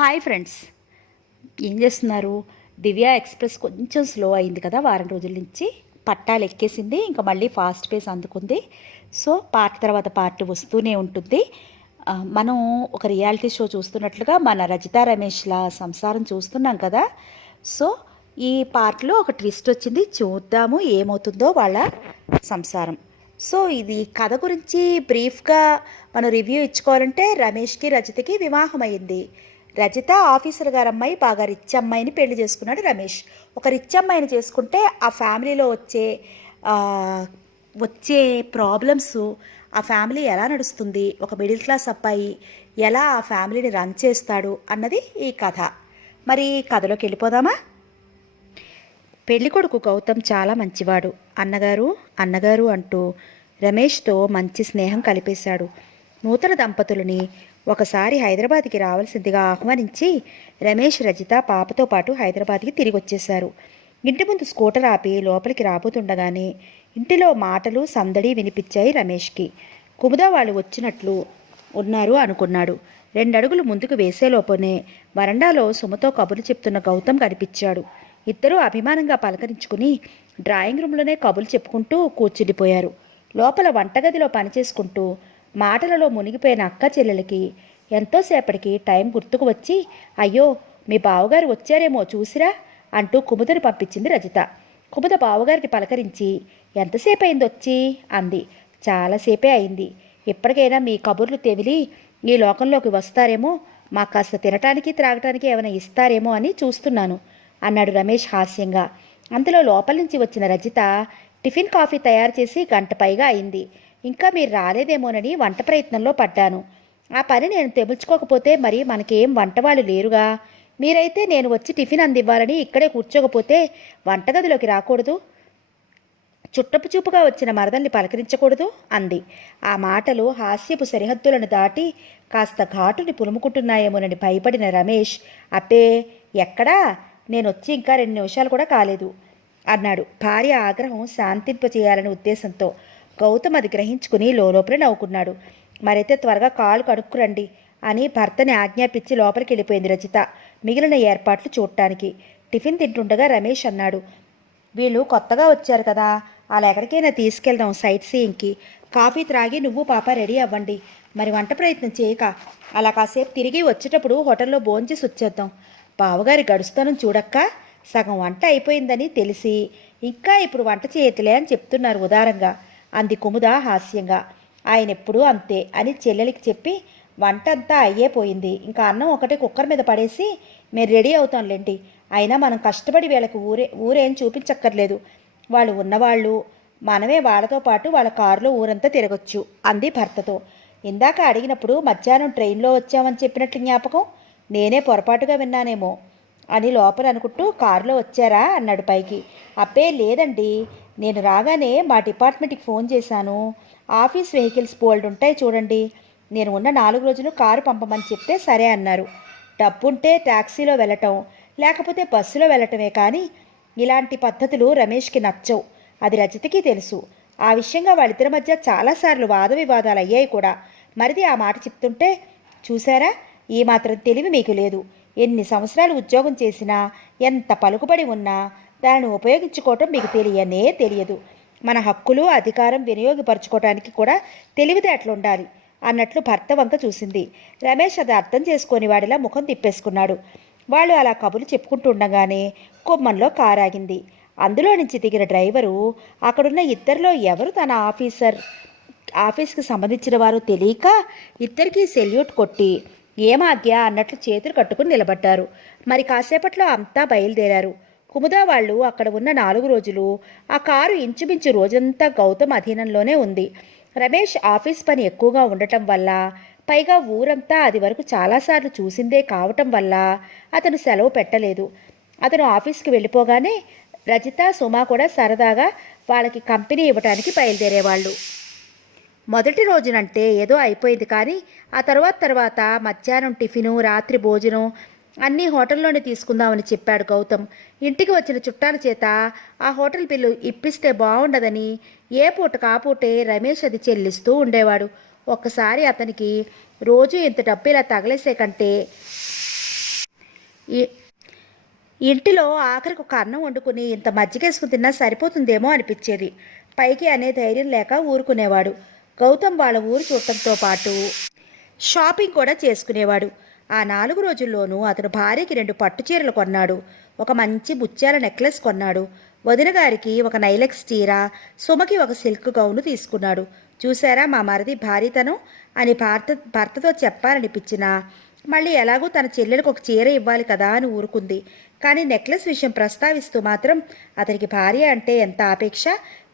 Hi friends, ఏం చేస్తున్నారు? దివ్య express కొంచెం స్లో అయింది కదా వారం రోజుల నుంచి. పట్టాలు ఎక్కేసింది. ఇంకా మళ్ళీ ఫాస్ట్ పేస్ అందుకుంది. సో, పార్ట్ తర్వాత పార్ట్ వస్తూనే ఉంటుంది. మనం ఒక రియాలిటీ షో చూస్తున్నట్లుగా మన రజితా రమేష్‌ల సంసారం చూస్తున్నాం కదా! సో, ఈ పార్ట్‌లో ఒక ట్విస్ట్ వచ్చింది. చూద్దాము ఏమవుతుందో వాళ్ళ సంసారం. సో, ఇది కథ గురించి బ్రీఫ్‌గా మనం రివ్యూ ఇచ్చుకోవాలంటే రమేష్‌కి, రజితకి వివాహం అయింది. రజిత ఆఫీసర్ గారు అమ్మాయి, బాగా రిచ్ అమ్మాయిని పెళ్లి చేసుకున్నాడు రమేష్. ఒక రిచ్ అమ్మాయిని చేసుకుంటే ఆ ఫ్యామిలీలో ఆ, వచ్చే ప్రాబ్లమ్స్, ఆ ఫ్యామిలీ ఎలా నడుస్తుంది, ఒక మిడిల్ క్లాస్ అబ్బాయి ఎలా ఆ ఫ్యామిలీని రన్ చేస్తాడు అన్నది ఈ కథ. మరి కథలోకి వెళ్ళిపోదామా? పెళ్ళికొడుకు గౌతమ్ చాలా మంచివాడు. అన్నగారు అన్నగారు అంటూ రమేష్తో మంచి స్నేహం కలిపేశాడు. నూతన దంపతులని ఒకసారి హైదరాబాద్కి రావాల్సిందిగా ఆహ్వానించి రమేష్, రజిత పాపతో పాటు హైదరాబాద్కి తిరిగి వచ్చేశారు. ఇంటి ముందు స్కూటర్ ఆపి లోపలికి రాబోతుండగానే ఇంటిలో మాటలు సందడి వినిపించాయి రమేష్కి. కుముద వాళ్ళు వచ్చినట్లు ఉన్నారు అనుకున్నాడు. 2 అడుగులు ముందుకు వేసేలోపునే వరండాలో సుమతో కబుర్లు చెప్తున్న గౌతమ్ కనిపించాడు. ఇద్దరూ అభిమానంగా పలకరించుకుని డ్రాయింగ్ రూమ్లోనే కబుర్లు చెప్పుకుంటూ కూర్చుండిపోయారు. లోపల వంటగదిలో పనిచేసుకుంటూ మాటలలో మునిగిపోయిన అక్క చెల్లెలకి ఎంతోసేపటికి టైం గుర్తుకు వచ్చి, అయ్యో మీ బావగారు వచ్చారేమో చూసిరా అంటూ కుముదను పంపించింది రజిత. కుముద బావగారికి పలకరించి, ఎంతసేపు అయింది వచ్చి అంది. చాలాసేపే అయింది. ఎప్పటికైనా మీ కబుర్లు తెమిలి ఈ లోకంలోకి వస్తారేమో, మాకు కాస్త తినటానికి త్రాగటానికి ఏమైనా ఇస్తారేమో అని చూస్తున్నాను అన్నాడు రమేష్ హాస్యంగా. అంతలో లోపల నుంచి వచ్చిన రజిత టిఫిన్ కాఫీ తయారు చేసి గంట పైగా అయింది. ఇంకా మీరు రాలేదేమోనని వంట ప్రయత్నంలో పడ్డాను. ఆ పని నేను తెముల్చుకోకపోతే మరి మనకేం వంటవాళ్ళు లేరుగా. మీరైతే నేను వచ్చి టిఫిన్ అందివ్వాలని ఇక్కడే కూర్చోకపోతే వంటగదిలోకి రాకూడదు, చుట్టపు చూపుగా వచ్చిన మరదల్ని పలకరించకూడదు అంది. ఆ మాటలు హాస్యపు సరిహద్దులను దాటి కాస్త ఘాటుని పులుముకుంటున్నాయేమోనని భయపడిన రమేష్, అబ్బే ఎక్కడా, నేనొచ్చి ఇంకా 2 నిమిషాలు కూడా కాలేదు అన్నాడు భార్య ఆగ్రహం శాంతింపచేయాలనే ఉద్దేశంతో. గౌతమ్ అది గ్రహించుకుని లోపల నవ్వుకున్నాడు. మరైతే త్వరగా కాలు కడుక్కురండి అని భర్తని ఆజ్ఞాపించి లోపలికి వెళ్ళిపోయింది రజిత మిగిలిన ఏర్పాట్లు చూడటానికి. టిఫిన్ తింటుండగా రమేష్ అన్నాడు, వీళ్ళు కొత్తగా వచ్చారు కదా, అలా ఎక్కడికైనా తీసుకెళ్దాం సైట్ సీయింగ్కి. కాఫీ త్రాగి నువ్వు పాప రెడీ అవ్వండి. మరి వంట ప్రయత్నం చేయక అలా కాసేపు తిరిగి వచ్చేటప్పుడు హోటల్లో భోంచేసి వచ్చేద్దాం. బావగారి గడుస్తాను చూడక్క, సగం వంట అయిపోయిందని తెలిసి ఇంకా ఇప్పుడు వంట చేయట్లే అని చెప్తున్నారు ఉదారంగా అంది కుముద హాస్యంగా. ఆయన ఎప్పుడూ అంతే అని చెల్లెలికి చెప్పి వంట అంతా అయ్యే పోయింది. ఇంకా అన్నం ఒకటే కుక్కర్ మీద పడేసి మేము రెడీ అవుతాంలేండి. అయినా మనం కష్టపడి వీళ్ళకి ఊరేం చూపించక్కర్లేదు. వాళ్ళు ఉన్నవాళ్ళు, మనమే వాళ్ళతో పాటు వాళ్ళ కారులో ఊరంతా తిరగొచ్చు అంది భర్తతో. ఇందాక అడిగినప్పుడు మధ్యాహ్నం ట్రైన్లో వచ్చామని చెప్పినట్లు జ్ఞాపకం, నేనే పొరపాటుగా విన్నానేమో అని లోపల అనుకుంటూ కారులో వచ్చారా అన్నాడు పైకి. అబ్బే లేదండి, నేను రాగానే మా డిపార్ట్మెంట్కి ఫోన్ చేశాను. ఆఫీస్ వెహికల్స్ బోల్డ్ ఉంటాయి చూడండి, నేను ఉన్న 4 రోజులు కారు పంపమని చెప్తే సరే అన్నారు. డబ్బుంటే ట్యాక్సీలో వెళ్ళటం, లేకపోతే బస్సులో వెళ్ళటమే కానీ ఇలాంటి పద్ధతులు రమేష్కి నచ్చవు. అది రజితకి తెలుసు. ఆ విషయంగా వాళ్ళిద్దరి మధ్య చాలాసార్లు వాద వివాదాలు అయ్యాయి కూడా. మరిది ఆ మాట చెప్తుంటే, చూసారా, ఈ మాత్రం తెలివి మీకు లేదు. ఎన్ని సంవత్సరాలు ఉద్యోగం చేసినా, ఎంత పలుకుబడి ఉన్నా దానిని ఉపయోగించుకోవటం మీకు తెలియదు. మన హక్కులు అధికారం వినియోగపరచుకోవటానికి కూడా తెలివితేటలు ఉండాలి అన్నట్లు భర్త వంక చూసింది. రమేష్ అది అర్థం చేసుకొని వాడిలా ముఖం తిప్పేసుకున్నాడు. వాళ్ళు అలా కబుర్లు చెప్పుకుంటూ ఉండగానే కుమ్మంలో కారాగింది. అందులో నుంచి దిగిన డ్రైవరు అక్కడున్న ఇద్దరిలో ఎవరు తన ఆఫీస్కి సంబంధించిన వారు తెలియక ఇద్దరికీ సెల్యూట్ కొట్టి ఏమాగ్య అన్నట్లు చేతులు కట్టుకుని నిలబడ్డారు. మరి కాసేపట్లో అంతా బయలుదేరారు. కుముద వాళ్ళు అక్కడ ఉన్న 4 రోజులు ఆ కారు ఇంచుమించు రోజంతా గౌతమ్ అధీనంలోనే ఉంది. రమేష్ ఆఫీస్ పని ఎక్కువగా ఉండటం వల్ల, పైగా ఊరంతా అది వరకు చాలాసార్లు చూసిందే కావటం వల్ల అతను సెలవు పెట్టలేదు. అతను ఆఫీస్కి వెళ్ళిపోగానే రజిత, సుమ కూడా సరదాగా వాళ్ళకి కంపెనీ ఇవ్వటానికి బయలుదేరేవాళ్ళు. మొదటి రోజునంటే ఏదో అయిపోయింది కానీ ఆ తర్వాత మధ్యాహ్నం టిఫిను, రాత్రి భోజనం అన్నీ హోటల్లోనే తీసుకుందామని చెప్పాడు గౌతమ్. ఇంటికి వచ్చిన చుట్టాల చేత ఆ హోటల్ బిల్లు ఇప్పిస్తే బాగుండదని ఏ పూటకు ఆ పూటే రమేష్ అది చెల్లిస్తూ ఉండేవాడు. ఒక్కసారి అతనికి రోజు ఇంత డబ్బు ఇలా తగలేసే కంటే ఈ ఇంటిలో ఆఖరికి ఒక అన్నం వండుకుని ఇంత మజ్జిగేసుకుని తిన్నా సరిపోతుందేమో అనిపించేది. పైకి అనే ధైర్యం లేక ఊరుకునేవాడు. గౌతమ్ వాళ్ళ ఊరు చూడటంతో పాటు షాపింగ్ కూడా చేసుకునేవాడు. ఆ 4 రోజుల్లోనూ అతను భార్యకి 2 పట్టు చీరలు కొన్నాడు. ఒక మంచి ముత్యాల నెక్లెస్ కొన్నాడు. వదిన గారికి ఒక నైలెక్స్ చీర, సుమకి ఒక సిల్క్ గౌను తీసుకున్నాడు. చూశారా మా మరిది భారీతనం అని భర్తతో చెప్పాలనిపించినా మళ్ళీ ఎలాగో తన చెల్లెలకు ఒక చీర ఇవ్వాలి కదా అని ఊరుకుంది. కానీ నెక్లెస్ విషయం ప్రస్తావిస్తూ మాత్రం అతనికి భార్య అంటే ఎంత ఆపేక్ష.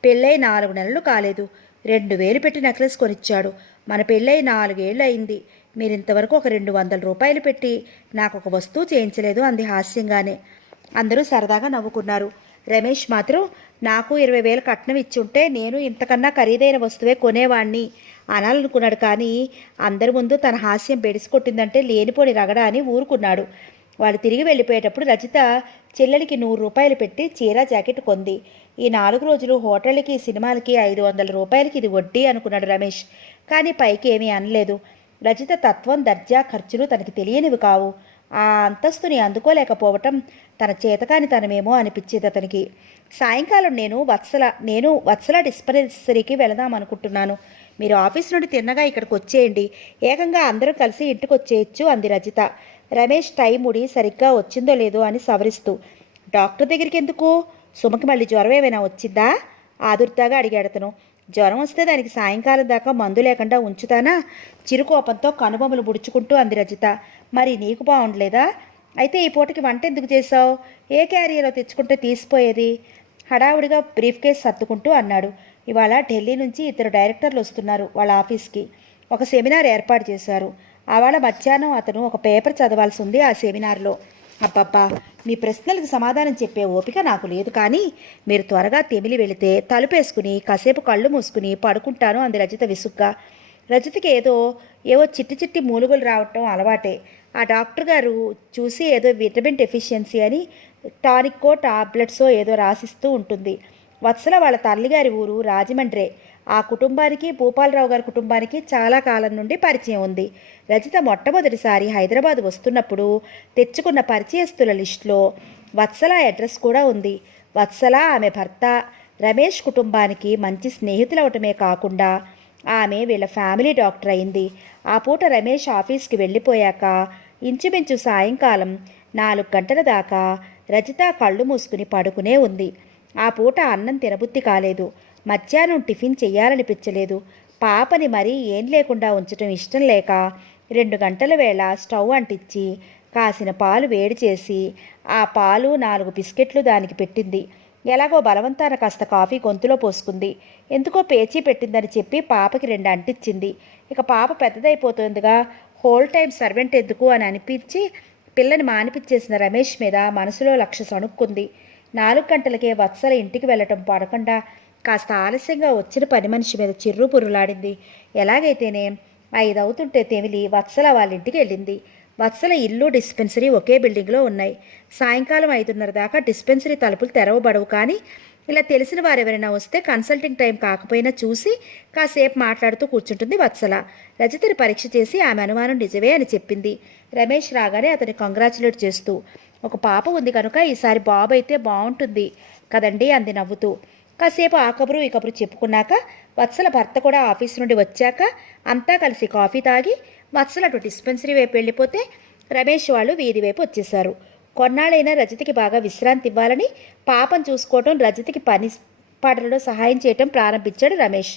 పెళ్ళై 4 నెలలు కాలేదు, 2000 పెట్టి నెక్లెస్ కొనిచ్చాడు. మన పెళ్ళై 4 ఏళ్ళు అయింది, మీరింతవరకు ఒక 200 రూపాయలు పెట్టి నాకు ఒక వస్తువు చేయించలేదు అంది హాస్యంగానే. అందరూ సరదాగా నవ్వుకున్నారు. రమేష్ మాత్రం నాకు 20,000 కట్నం ఇచ్చుంటే నేను ఇంతకన్నా ఖరీదైన వస్తువే కొనేవాణ్ణి అనాలనుకున్నాడు. కానీ అందరి ముందు తన హాస్యం బెడిసికొట్టిందంటే లేనిపోని రగడ అని ఊరుకున్నాడు. వాళ్ళు తిరిగి వెళ్ళిపోయేటప్పుడు రజిత చెల్లెలికి 100 రూపాయలు పెట్టి చీర జాకెట్ కొంది. ఈ 4 రోజులు హోటళ్ళకి సినిమాలకి 500 రూపాయలకి ఇది వడ్డీ అనుకున్నాడు రమేష్. కానీ పైకి ఏమీ అనలేదు. రజిత తత్వం, దర్జా, ఖర్చులు తనకి తెలియనివి కావు. ఆ అంతస్తుని అందుకోలేకపోవటం తన చేతకాని తనమేమో అనిపించేది అతనికి. సాయంకాలం నేను వత్సల డిస్పెన్సరీకి వెళదాం అనుకుంటున్నాను. మీరు ఆఫీస్ నుండి తిన్నగా ఇక్కడికి వచ్చేయండి, ఏకంగా అందరం కలిసి ఇంటికి వచ్చేయచ్చు అంది రజిత. రమేష్ టై ముడి సరిగ్గా వచ్చిందో లేదో అని సవరిస్తూ, డాక్టర్ దగ్గరికి ఎందుకు? సుమకి మళ్ళీ జ్వరం ఏమైనా వచ్చిందా? ఆదుర్దాగా అడిగాడు అతను. జ్వరం వస్తే దానికి సాయంకాలం దాకా మందు లేకుండా ఉంచుతానా? చిరుకోపంతో కనుబొమ్మలు ముడుచుకుంటూ అంది రజిత. మరి నీకు బాగుండలేదా? అయితే ఈ పూటకి వంట ఎందుకు చేశావు? ఏ క్యారియర్లో తెచ్చుకుంటే తీసిపోయేది? హడావుడిగా బ్రీఫ్ కేస్ సర్దుకుంటూ అన్నాడు. ఇవాళ ఢిల్లీ నుంచి 2 డైరెక్టర్లు వస్తున్నారు వాళ్ళ ఆఫీస్కి. ఒక సెమినార్ ఏర్పాటు చేశారు. ఆవాళ మధ్యాహ్నం అతను ఒక పేపర్ చదవాల్సి ఉంది ఆ సెమినార్లో. అబ్బబ్బా, మీ ప్రశ్నలకు సమాధానం చెప్పే ఓపిక నాకు లేదు, కానీ మీరు త్వరగా తెమిలి వెళితే తలుపేసుకుని కాసేపు కళ్ళు మూసుకుని పడుకుంటాను అంది రజిత విసుగ్గా. రజితకి ఏవో చిట్టి చిట్టి మూలుగులు రావటం అలవాటే. ఆ డాక్టర్ గారు చూసి ఏదో విటమిన్ డెఫిషియన్సీ అని టానిక్కో టాబ్లెట్సో ఏదో రాసిస్తూ ఉంటుంది. వత్సల వాళ్ళ తల్లిగారి ఊరు రాజమండ్రే. ఆ కుటుంబానికి, భూపాలరావు గారి కుటుంబానికి చాలా కాలం నుండి పరిచయం ఉంది. రజిత మొట్టమొదటిసారి హైదరాబాద్ వస్తున్నప్పుడు తెచ్చుకున్న పరిచయస్తుల లిస్టులో వత్సల అడ్రస్ కూడా ఉంది. వత్సల, ఆమె భర్త రమేష్ కుటుంబానికి మంచి స్నేహితులవటమే కాకుండా ఆమె వీళ్ళ ఫ్యామిలీ డాక్టర్ అయింది. ఆ పూట రమేష్ ఆఫీస్కి వెళ్ళిపోయాక ఇంచుమించు సాయంకాలం 4 గంటల దాకా రజిత కళ్ళు మూసుకుని పడుకునే ఉంది. ఆ పూట అన్నం తినబుద్ధి కాలేదు. మధ్యాహ్నం టిఫిన్ చెయ్యాలనిపించలేదు. పాపని మరీ ఏం లేకుండా ఉంచటం ఇష్టం లేక 2 గంటల వేళ స్టవ్ అంటించి కాసిన పాలు వేడి చేసి ఆ పాలు 4 బిస్కెట్లు దానికి పెట్టింది. ఎలాగో బలవంతాన కాస్త కాఫీ గొంతులో పోసుకుంది. ఎందుకో పేచీ పెట్టిందని చెప్పి పాపకి 2 అంటించింది. ఇక పాప పెద్దదైపోతుందిగా, హోల్ టైం సర్వెంట్ ఎందుకు అని అనిపించి పిల్లని మానిపించేసిన రమేష్ మీద మనసులో లక్ష సణుక్కుంది. 4 గంటలకే వత్సల ఇంటికి వెళ్ళటం పడకుండా కాస్త ఆలస్యంగా వచ్చిన పని మనిషి మీద చిర్రు పుర్రులాడింది. ఎలాగైతేనే 5 అవుతుంటే తెమిలి వత్సల వాళ్ళ ఇంటికి వెళ్ళింది. వత్సల ఇల్లు, డిస్పెన్సరీ ఒకే బిల్డింగ్లో ఉన్నాయి. సాయంకాలం 5:30 దాకా డిస్పెన్సరీ తలుపులు తెరవబడవు. కానీ ఇలా తెలిసిన వారెవరైనా వస్తే కన్సల్టింగ్ టైం కాకపోయినా చూసి కాసేపు మాట్లాడుతూ కూర్చుంటుంది వత్సల. రజితని పరీక్ష చేసి ఆమె అనుమానం నిజమే అని చెప్పింది. రమేష్ రాగానే అతన్ని కంగ్రాచులేట్ చేస్తూ, ఒక పాప ఉంది కనుక ఈసారి బాబు అయితే బాగుంటుంది కదండి అంది నవ్వుతూ. కాసేపు ఆ కబురు ఈ కబురు చెప్పుకున్నాక వత్సల భర్త కూడా ఆఫీస్ నుండి వచ్చాక అంతా కలిసి కాఫీ తాగి వత్సల అటు డిస్పెన్సరీ వైపు వెళ్ళిపోతే రమేష్ వాళ్ళు వీధి వైపు వచ్చేశారు. కొన్నాళ్ళైనా రజితకి బాగా విశ్రాంతి ఇవ్వాలని పాపం చూసుకోవటం, రజితకి పని పాటలలో సహాయం చేయటం ప్రారంభించాడు రమేష్.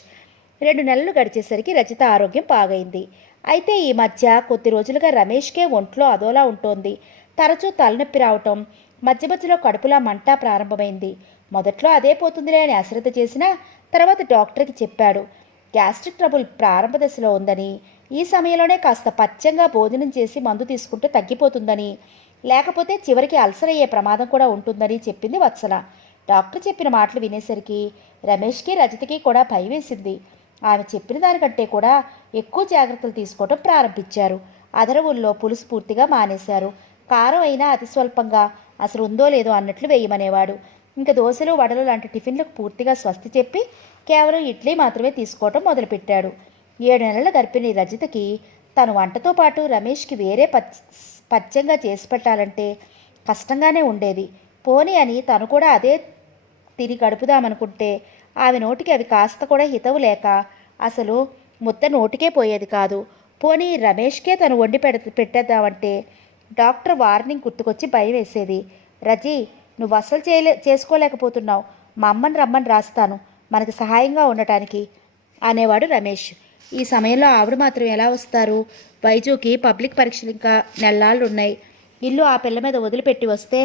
2 నెలలు గడిచేసరికి రజిత ఆరోగ్యం బాగైంది. అయితే ఈ మధ్య కొద్ది రోజులుగా రమేష్కే ఒంట్లో అదోలా ఉంటోంది. తరచూ తలనొప్పి రావటం, మధ్య మధ్యలో కడుపులా మంట ప్రారంభమైంది. మొదట్లో అదే పోతుందిలే అని అశ్రద్ధ చేసినా తర్వాత డాక్టర్కి చెప్పాడు. గ్యాస్ట్రిక్ ట్రబుల్ ప్రారంభ దశలో ఉందని, ఈ సమయంలోనే కాస్త పచ్చంగా భోజనం చేసి మందు తీసుకుంటే తగ్గిపోతుందని, లేకపోతే చివరికి అల్సర్ అయ్యే ప్రమాదం కూడా ఉంటుందని చెప్పింది వత్సల. డాక్టర్ చెప్పిన మాటలు వినేసరికి రమేష్కి, రజితకి కూడా భయం వేసింది. ఆమె చెప్పిన దానికంటే కూడా ఎక్కువ జాగ్రత్తలు తీసుకోవడం ప్రారంభించారు. అదరవుల్లో పులుసు పూర్తిగా మానేశారు. కారం అయినా అతి స్వల్పంగా, అసలు ఉందో లేదో అన్నట్లు వేయమనేవాడు. ఇంకా దోశలు, వడలు లాంటి టిఫిన్లకు పూర్తిగా స్వస్తి చెప్పి కేవలం ఇడ్లీ మాత్రమే తీసుకోవటం మొదలుపెట్టాడు. 7 నెలల గర్భిణి రజితకి తను వంటతో పాటు రమేష్కి వేరే పచ్చంగా చేసి పెట్టాలంటే కష్టంగానే ఉండేది. పోనీ అని తను కూడా అదే తిని గడుపుదామనుకుంటే ఆమె నోటికి అవి కాస్త కూడా హితవు లేక అసలు ముద్ద నోటికే పోయేది కాదు. పోనీ రమేష్కే తను వండి పెట్టేద్దామంటే డాక్టర్ వార్నింగ్ గుర్తుకొచ్చి భయం వేసేది. రజీ, నువ్వు అస్సలు చేసుకోలేకపోతున్నావు. మా అమ్మని రమ్మని రాస్తాను మనకి సహాయంగా ఉండటానికి అనేవాడు రమేష్. ఈ సమయంలో ఆవిడ మాత్రం ఎలా వస్తారు? వైజుకి పబ్లిక్ పరీక్షలు ఇంకా నెల్లాళ్ళు ఉన్నాయి. ఇల్లు ఆ పిల్ల మీద వదిలిపెట్టి వస్తే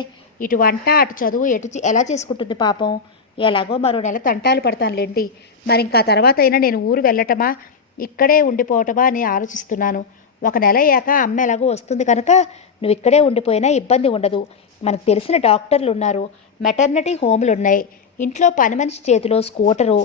ఇటు వంట అటు చదువు ఎలా చేసుకుంటుంది పాపం. ఎలాగో మరో నెల తంటాలు పడతానులేండి. మరి ఇంకా తర్వాత అయినా నేను ఊరు వెళ్ళటమా ఇక్కడే ఉండిపోవటమా అని ఆలోచిస్తున్నాను. ఒక నెల అయ్యాక అమ్మ ఎలాగో వస్తుంది కనుక నువ్వు ఇక్కడే ఉండిపోయినా ఇబ్బంది ఉండదు. మనకు తెలిసిన డాక్టర్లు ఉన్నారు, మెటర్నిటీ హోములు ఉన్నాయి, ఇంట్లో పని మనిషి చేతిలో స్కూటరు.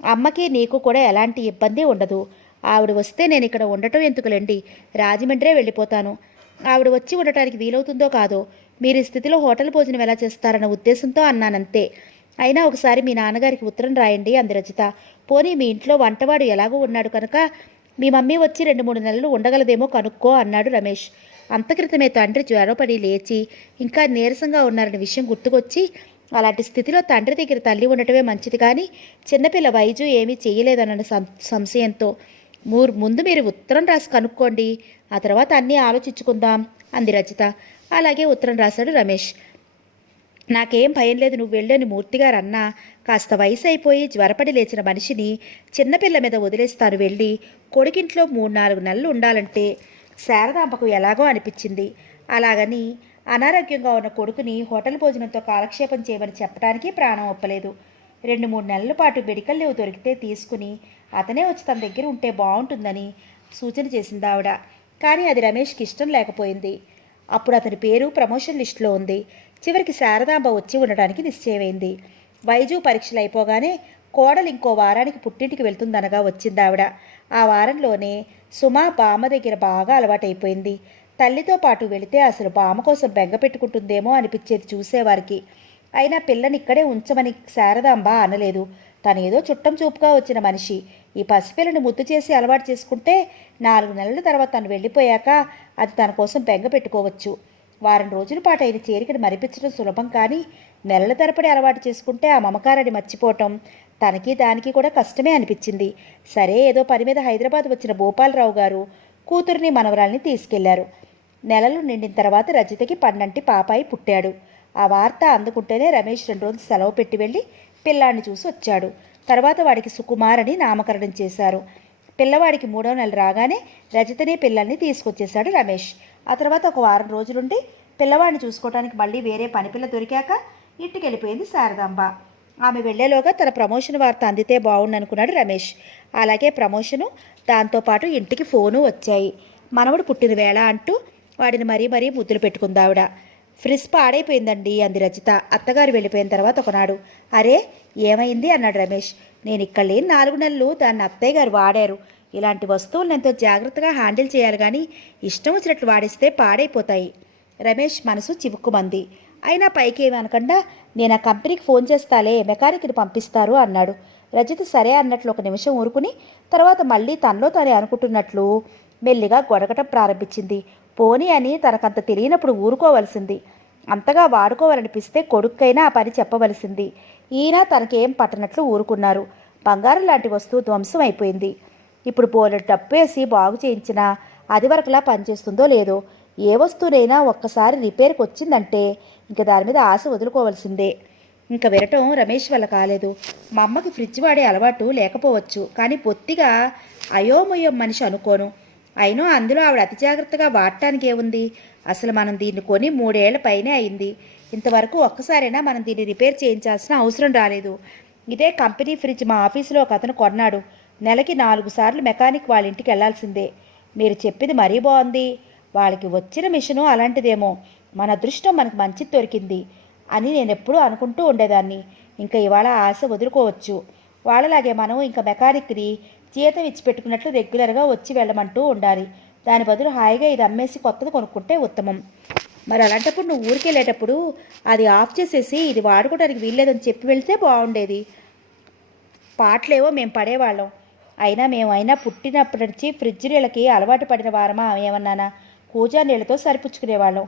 అమ్మకి నీకు కూడా ఎలాంటి ఇబ్బంది ఉండదు. ఆవిడ వస్తే నేను ఇక్కడ ఉండటం ఎందుకులేండి, రాజమండ్రే వెళ్ళిపోతాను. ఆవిడ వచ్చి ఉండటానికి వీలవుతుందో కాదో, మీరు ఈ స్థితిలో హోటల్ భోజనం ఎలా చేస్తారన్న ఉద్దేశంతో అన్నానంతే. అయినా ఒకసారి మీ నాన్నగారికి ఉత్తరం రాయండి అంది రజిత. పోనీ మీ ఇంట్లో వంటవాడు ఎలాగో ఉన్నాడు కనుక మీ మమ్మీ వచ్చి 2-3 నెలలు ఉండగలదేమో కనుక్కో అన్నాడు రమేష్. అంతక్రితమే తండ్రి జ్వరపడి లేచి ఇంకా నీరసంగా ఉన్నారన్న విషయం గుర్తుకొచ్చి అలాంటి స్థితిలో తండ్రి దగ్గర తల్లి ఉండటమే మంచిది కానీ చిన్నపిల్ల వైజు ఏమీ చేయలేదన్న సంశయంతో ముందు మీరు ఉత్తరం రాసి కనుక్కోండి, ఆ తర్వాత అన్నీ ఆలోచించుకుందాం అంది రజిత. అలాగే ఉత్తరం రాశాడు రమేష్. నాకేం భయం లేదు, నువ్వు వెళ్ళని మూర్తిగారు అన్నా. కాస్త వయసు అయిపోయి జ్వరపడి లేచిన మనిషిని చిన్నపిల్ల మీద వదిలేస్తాను వెళ్ళి. కొడుకింట్లో 3-4 నెలలు ఉండాలంటే శారదాంబకు ఎలాగో అనిపించింది. అలాగని అనారోగ్యంగా ఉన్న కొడుకుని హోటల్ భోజనంతో కాలక్షేపం చేయమని చెప్పడానికి ప్రాణం ఒప్పలేదు. 2-3 నెలల పాటు మెడికల్ లీవ్ దొరికితే తీసుకుని అతనే వచ్చి తన దగ్గర ఉంటే బాగుంటుందని సూచన చేసింది ఆవిడ. కానీ అది రమేష్కి ఇష్టం లేకపోయింది. అప్పుడు అతని పేరు ప్రమోషన్ లిస్టులో ఉంది. చివరికి శారదాంబ వచ్చి ఉండడానికి నిశ్చయమైంది. వైజు పరీక్షలు అయిపోగానే కోడలు ఇంకో వారానికి పుట్టింటికి వెళ్తుందనగా వచ్చింది ఆవిడ. ఆ వారంలోనే సుమ బామ్మ దగ్గర బాగా అలవాటైపోయింది. తల్లితో పాటు వెళితే అసలు బామ్మ కోసం బెంగ పెట్టుకుంటుందేమో అనిపించేది చూసేవారికి. అయినా పిల్లని ఇక్కడే ఉంచమని శారదాంబ అనలేదు. తను ఏదో చుట్టం చూపుగా వచ్చిన మనిషి. ఈ పసిపిల్లని ముద్దు చేసి అలవాటు చేసుకుంటే 4 నెలల తర్వాత తను వెళ్ళిపోయాక అది తన కోసం బెంగ పెట్టుకోవచ్చు. వారం రోజుల పాటు అయిన చేరికను మరిపించడం సులభం, కానీ నెలల తరబడి అలవాటు చేసుకుంటే ఆ మమకారాన్ని మర్చిపోవటం తనకి దానికి కూడా కష్టమే అనిపించింది. సరే, ఏదో పని మీద హైదరాబాద్ వచ్చిన భూపాలరావు గారు కూతుర్ని మనవరాల్ని తీసుకెళ్లారు. నెలలు నిండిన తర్వాత రజితకి పన్నంటి పాపాయి పుట్టాడు. ఆ వార్త అందుకుంటేనే రమేష్ 2 రోజులు సెలవు పెట్టి వెళ్ళి పిల్లాడిని చూసి వచ్చాడు. తర్వాత వాడికి సుకుమార్ అని నామకరణం చేశారు. పిల్లవాడికి 3వ నెల రాగానే రజితని పిల్లల్ని తీసుకొచ్చేశాడు రమేష్. ఆ తర్వాత ఒక వారం రోజులుండి పిల్లవాడిని చూసుకోవడానికి మళ్ళీ వేరే పనిపిల్ల దొరికాక ఇంటికి వెళ్ళిపోయింది శారదాంబ. ఆమె వెళ్లేలోగా తన ప్రమోషన్ వార్త అందితే బాగుండనుకున్నాడు రమేష్. అలాగే ప్రమోషను, దాంతోపాటు ఇంటికి ఫోను వచ్చాయి. మనవడు పుట్టిన వేళ అంటూ వాడిని మరీ ముద్దులు పెట్టుకుందావిడ. ఫ్రిజ్ పాడైపోయిందండి అంది రజిత అత్తగారు వెళ్ళిపోయిన తర్వాత ఒకనాడు. అరే, ఏమైంది అన్నాడు రమేష్. నేను ఇక్కడ లేని 4 నెలలు దాన్ని అత్తయ్య గారు వాడారు. ఇలాంటి వస్తువులను ఎంతో జాగ్రత్తగా హ్యాండిల్ చేయాలి కానీ ఇష్టం వచ్చినట్లు వాడిస్తే పాడైపోతాయి. రమేష్ మనసు చివుక్కుమంది. అయినా పైకి ఏమి అనకుండా నేను ఆ కంపెనీకి ఫోన్ చేస్తాలే, మెకానిక్ని పంపిస్తారు అన్నాడు. రజిత సరే అన్నట్లు ఒక నిమిషం ఊరుకుని తర్వాత మళ్ళీ తనలో తానే అనుకుంటున్నట్లు మెల్లిగా గొడగటం ప్రారంభించింది. పోనీ అని తనకంత తెలియనప్పుడు ఊరుకోవలసింది. అంతగా వాడుకోవాలనిపిస్తే కొడుక్కైనా ఆ పని చెప్పవలసింది. ఈయన తనకేం పట్టనట్లు ఊరుకున్నారు. బంగారం లాంటి వస్తువు ధ్వంసం అయిపోయింది. ఇప్పుడు బోలెడు డబ్బు వేసి బాగు చేయించినా అది వరకులా పనిచేస్తుందో లేదో. ఏ వస్తువునైనా ఒక్కసారి రిపేర్కి వచ్చిందంటే ఇంక దాని మీద ఆశ వదులుకోవాల్సిందే. ఇంకా వినటం రమేష్ వల్ల కాలేదు. మా అమ్మకి ఫ్రిడ్జ్ వాడే అలవాటు లేకపోవచ్చు, కానీ బొత్తిగా అయోమయం మనిషి అనుకోను. అయినా అందులో ఆవిడ అతి జాగ్రత్తగా వాడటానికి ఏముంది? అసలు మనం దీన్ని కొని 3 ఏళ్ల పైనే అయింది. ఇంతవరకు ఒక్కసారైనా మనం దీన్ని రిపేర్ చేయించాల్సిన అవసరం రాలేదు. ఇదే కంపెనీ ఫ్రిడ్జ్ మా ఆఫీసులో ఒక అతను కొన్నాడు. నెలకి 4 సార్లు మెకానిక్ వాళ్ళ ఇంటికి వెళ్లాల్సిందే. మీరు చెప్పింది మరీ బాగుంది. వాళ్ళకి వచ్చిన మిషను అలాంటిదేమో. మన అదృష్టం మనకు మంచిది దొరికింది అని నేనెప్పుడూ అనుకుంటూ ఉండేదాన్ని. ఇంకా ఇవాళ ఆశ వదులుకోవచ్చు. వాళ్ళలాగే మనం ఇంకా మెకానిక్ని జీతం ఇచ్చి పెట్టుకున్నట్లు రెగ్యులర్గా వచ్చి వెళ్ళమంటూ ఉండాలి. దాని బదులు హాయిగా ఇది అమ్మేసి కొత్తది కొనుక్కుంటే ఉత్తమం. మరి అలాంటప్పుడు నువ్వు ఊరికి వెళ్ళేటప్పుడు అది ఆఫ్ చేసేసి ఇది వాడుకోవడానికి వీల్లేదని చెప్పి వెళ్తే బాగుండేది. పాటలేవో మేము పడేవాళ్ళం. అయినా పుట్టినప్పటి నుంచి ఫ్రిడ్జ్ నీళ్ళకి అలవాటు పడిన వారమా ఏమన్నానా? కూజా నీళ్లతో సరిపుచ్చుకునేవాళ్ళం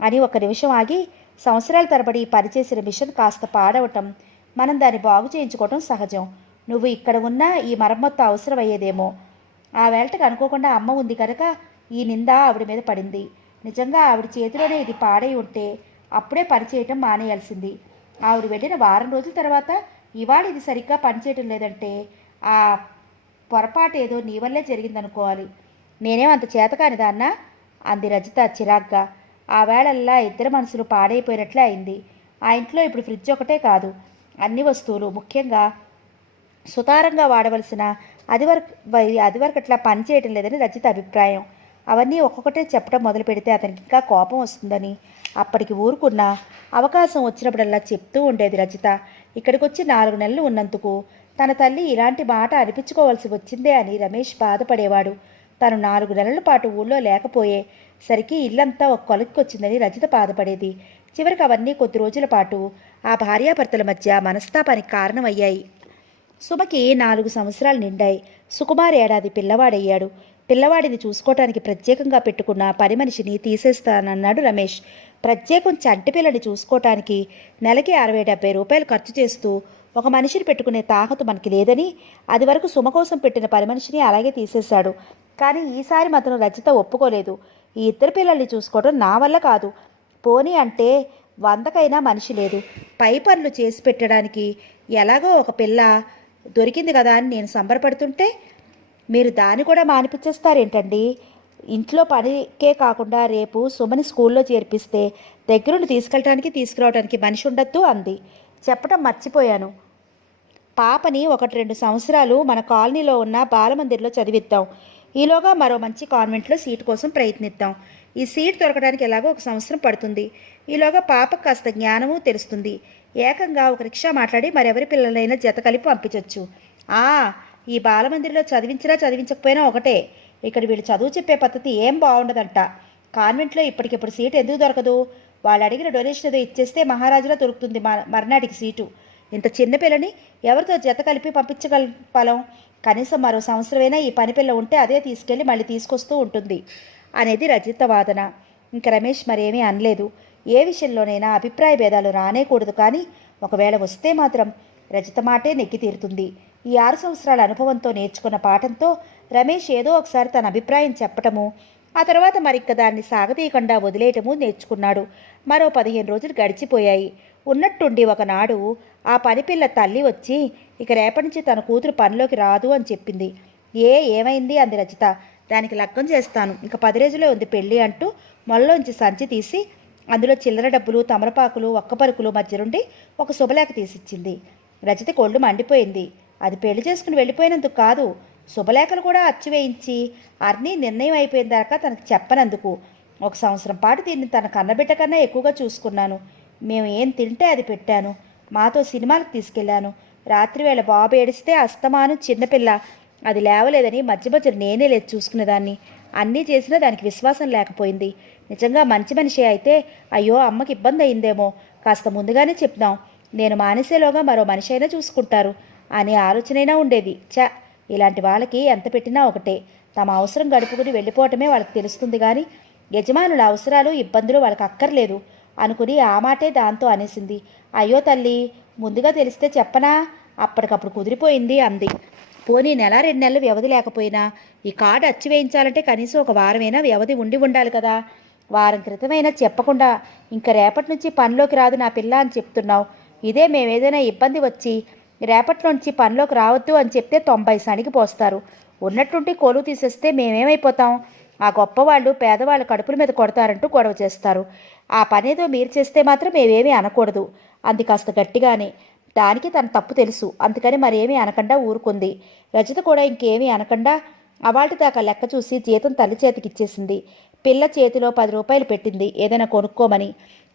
అని ఒక నిమిషం ఆగి, సంవత్సరాల తరబడి పనిచేసిన మిషన్ కాస్త పాడవటం, మనం దాన్ని బాగు చేయించుకోవటం సహజం. నువ్వు ఇక్కడ ఉన్నా ఈ మరమ్మత్తు అవసరం అయ్యేదేమో. ఆ వేళటకు అనుకోకుండా అమ్మ ఉంది కనుక ఈ నింద ఆవిడ మీద పడింది. నిజంగా ఆవిడ చేతిలోనే ఇది పాడై ఉంటే అప్పుడే పనిచేయటం మానేయాల్సింది. ఆవిడ వెళ్ళిన వారం రోజుల తర్వాత ఇవాళ ఇది సరిగ్గా పనిచేయటం లేదంటే ఆ పొరపాటు ఏదో నీ వల్లే జరిగిందనుకోవాలి. నేనేం అంత చేతకానిదాన్నా అంది రజిత చిరాగ్గా. ఆ వేళల్లా ఇద్దరి మనసులు పాడైపోయినట్లే అయింది. ఆ ఇంట్లో ఇప్పుడు ఫ్రిడ్జ్ ఒకటే కాదు, అన్ని వస్తువులు, ముఖ్యంగా సుతారంగా వాడవలసిన అదివరకట్లా పనిచేయటం లేదని రజిత అభిప్రాయం. అవన్నీ ఒక్కొక్కటే చెప్పడం మొదలు పెడితే అతనికి ఇంకా కోపం వస్తుందని అప్పటికి ఊరుకున్న అవకాశం వచ్చినప్పుడల్లా చెప్తూ ఉండేది రజిత. ఇక్కడికి వచ్చి 4 నెలలు ఉన్నందుకు తన తల్లి ఇలాంటి మాట అనిపించుకోవాల్సి వచ్చిందే అని రమేష్ బాధపడేవాడు. తను 4 నెలల పాటు ఊళ్ళో లేకపోయేసరికి ఇల్లంతా ఒక కొలిక్కొచ్చిందని రజిత బాధపడేది. చివరికి అవన్నీ కొద్ది రోజుల పాటు ఆ భార్యాభర్తల మధ్య మనస్తాపానికి కారణమయ్యాయి. సుమకి 4 సంవత్సరాలు నిండాయి. సుకుమార్ ఏడాది పిల్లవాడయ్యాడు. పిల్లవాడిని చూసుకోవటానికి ప్రత్యేకంగా పెట్టుకున్న పని మనిషిని తీసేస్తానన్నాడు రమేష్. ప్రత్యేకం చంటి పిల్లని చూసుకోవటానికి నెలకి 60-70 రూపాయలు ఖర్చు చేస్తూ ఒక మనిషిని పెట్టుకునే తాహతు మనకి లేదని అది వరకు సుమ కోసం పెట్టిన పని మనిషిని అలాగే తీసేశాడు. కానీ ఈసారి మాత్రం రజిత ఒప్పుకోలేదు. ఈ ఇద్దరు పిల్లల్ని చూసుకోవడం నా వల్ల కాదు. పోనీ అంటే 100కైనా మనిషి లేదు. పై పనులు చేసి పెట్టడానికి ఎలాగో ఒక పిల్ల దొరికింది కదా అని నేను సంబరపడుతుంటే మీరు దాన్ని కూడా మానిపించేస్తారేంటండి? ఇంట్లో పనికే కాకుండా రేపు సుమని స్కూల్లో చేర్పిస్తే దగ్గరుండి తీసుకెళ్ళటానికి తీసుకురావడానికి మనిషి ఉండద్దు అంది. చెప్పడం మర్చిపోయాను. పాపని 1-2 సంవత్సరాలు మన కాలనీలో ఉన్న బాలమందిర్లో చదివిద్దాం. ఈలోగా మరో మంచి కాన్వెంట్లో సీటు కోసం ప్రయత్నిద్దాం. ఈ సీట్ దొరకడానికి ఎలాగో 1 సంవత్సరం పడుతుంది. ఈలోగా పాపకు కాస్త జ్ఞానము తెలుస్తుంది. ఏకంగా ఒక రిక్షా మాట్లాడి మరెవరి పిల్లలైనా జత కలిపి పంపించవచ్చు. ఈ బాలమందిర్లో చదివించినా చదివించకపోయినా ఒకటే. ఇక్కడ వీళ్ళు చదువు చెప్పే పద్ధతి ఏం బాగుండదంట. కాన్వెంట్లో ఇప్పటికిప్పుడు సీటు ఎందుకు దొరకదు? వాళ్ళు అడిగిన డొనేషన్ ఏదో ఇచ్చేస్తే మహారాజులో దొరుకుతుంది మర్నాటికి సీటు. ఇంత చిన్న పిల్లని ఎవరితో జత కలిపి పంపించగలం? కనీసం మరో సంవత్సరమైనా ఈ పని పిల్ల ఉంటే అదే తీసుకెళ్ళి మళ్ళీ తీసుకొస్తూ ఉంటుంది అనేది రజిత వాదన. ఇంక రమేష్ మరేమీ అనలేదు. ఏ విషయంలోనైనా అభిప్రాయ భేదాలు రానేకూడదు. కానీ ఒకవేళ వస్తే మాత్రం రజిత మాటే నెక్కి తీరుతుంది. ఈ 6 సంవత్సరాల అనుభవంతో నేర్చుకున్న పాఠంతో రమేష్ ఏదో ఒకసారి తన అభిప్రాయం చెప్పటము, ఆ తర్వాత మరిక్క దాన్ని సాగతీయకుండా వదిలేయటము నేర్చుకున్నాడు. మరో 15 రోజులు గడిచిపోయాయి. ఉన్నట్టుండి ఒకనాడు ఆ పనిపిల్ల తల్లి వచ్చి ఇక రేపటి నుంచి తన కూతురు పనిలోకి రాదు అని చెప్పింది. ఏమైంది అంది రజిత. దానికి లగ్గం చేస్తాను, ఇంక 10 రోజులే ఉంది పెళ్ళి అంటూ మొల్లోంచి సంచి తీసి అందులో చిల్లర డబ్బులు, తమలపాకులు, ఒక్కపరుకులు మధ్య నుండి ఒక శుభలేఖ తీసిచ్చింది. రజిత కొళ్ళు మండిపోయింది. అది పెళ్లి చేసుకుని వెళ్ళిపోయినందుకు కాదు, శుభలేఖలు కూడా అచ్చువేయించి అన్నీ నిర్ణయం అయిపోయిన దాకా తనకు చెప్పనందుకు. 1 సంవత్సరం పాటు దీన్ని తన కన్నబిడ్డ కన్నా ఎక్కువగా చూసుకున్నాను. మేము ఏం తింటే అది పెట్టాను. మాతో సినిమాలకు తీసుకెళ్లాను. రాత్రివేళ బాబు ఏడిస్తే అస్తమాను చిన్నపిల్ల అది లేవలేదని మధ్య మధ్య నేనే లేదు చూసుకునేదాన్ని. అన్నీ చేసినా దానికి విశ్వాసం లేకపోయింది. నిజంగా మంచి మనిషి అయితే అయ్యో అమ్మకి ఇబ్బంది అయిందేమో, కాస్త ముందుగానే చెప్దాం, నేను మానేసేలోగా మరో మనిషి అయినా చూసుకుంటారు అనే ఆలోచనైనా ఉండేది. ఇలాంటి వాళ్ళకి ఎంత పెట్టినా ఒకటే. తమ అవసరం గడుపుకుని వెళ్ళిపోవటమే వాళ్ళకి తెలుస్తుంది. కానీ యజమానుల అవసరాలు, ఇబ్బందులు వాళ్ళకి అక్కర్లేదు అనుకుని ఆ మాటే దాంతో అనేసింది. అయ్యో తల్లి, ముందుగా తెలిస్తే చెప్పనా? అప్పటికప్పుడు కుదిరిపోయింది అంది. పోనీ 1-2 నెలలు వ్యవధి లేకపోయినా ఈ కార్డు అచ్చు వేయించాలంటే కనీసం 1 వారమైనా వ్యవధి ఉండాలి కదా. వారం క్రితమైనా చెప్పకుండా ఇంక రేపటి నుంచి పనిలోకి రాదు నా పిల్ల అని చెప్తున్నావు. ఇదే మేమేదైనా ఇబ్బంది వచ్చి రేపట్లోంచి పనిలోకి రావద్దు అని చెప్తే 90 సణికి పోస్తారు. ఉన్నట్టుండి కొలువు తీసేస్తే మేమేమైపోతాం? ఆ గొప్పవాళ్ళు పేదవాళ్ళ కడుపుల మీద కొడతారంటూ గొడవ చేస్తారు. ఆ పనేదో మీరు చేస్తే మాత్రం మేమేమీ అనకూడదు అంది కాస్త గట్టిగానే. దానికి తన తప్పు తెలుసు, అందుకని మరేమీ అనకుండా ఊరుకుంది. రజిత కూడా ఇంకేమీ అనకుండా అవాల్టి దాకా లెక్క చూసి జీతం తల్లి చేతికి ఇచ్చేసింది. పిల్ల చేతిలో 10 రూపాయలు పెట్టింది ఏదైనా కొనుక్కోమని.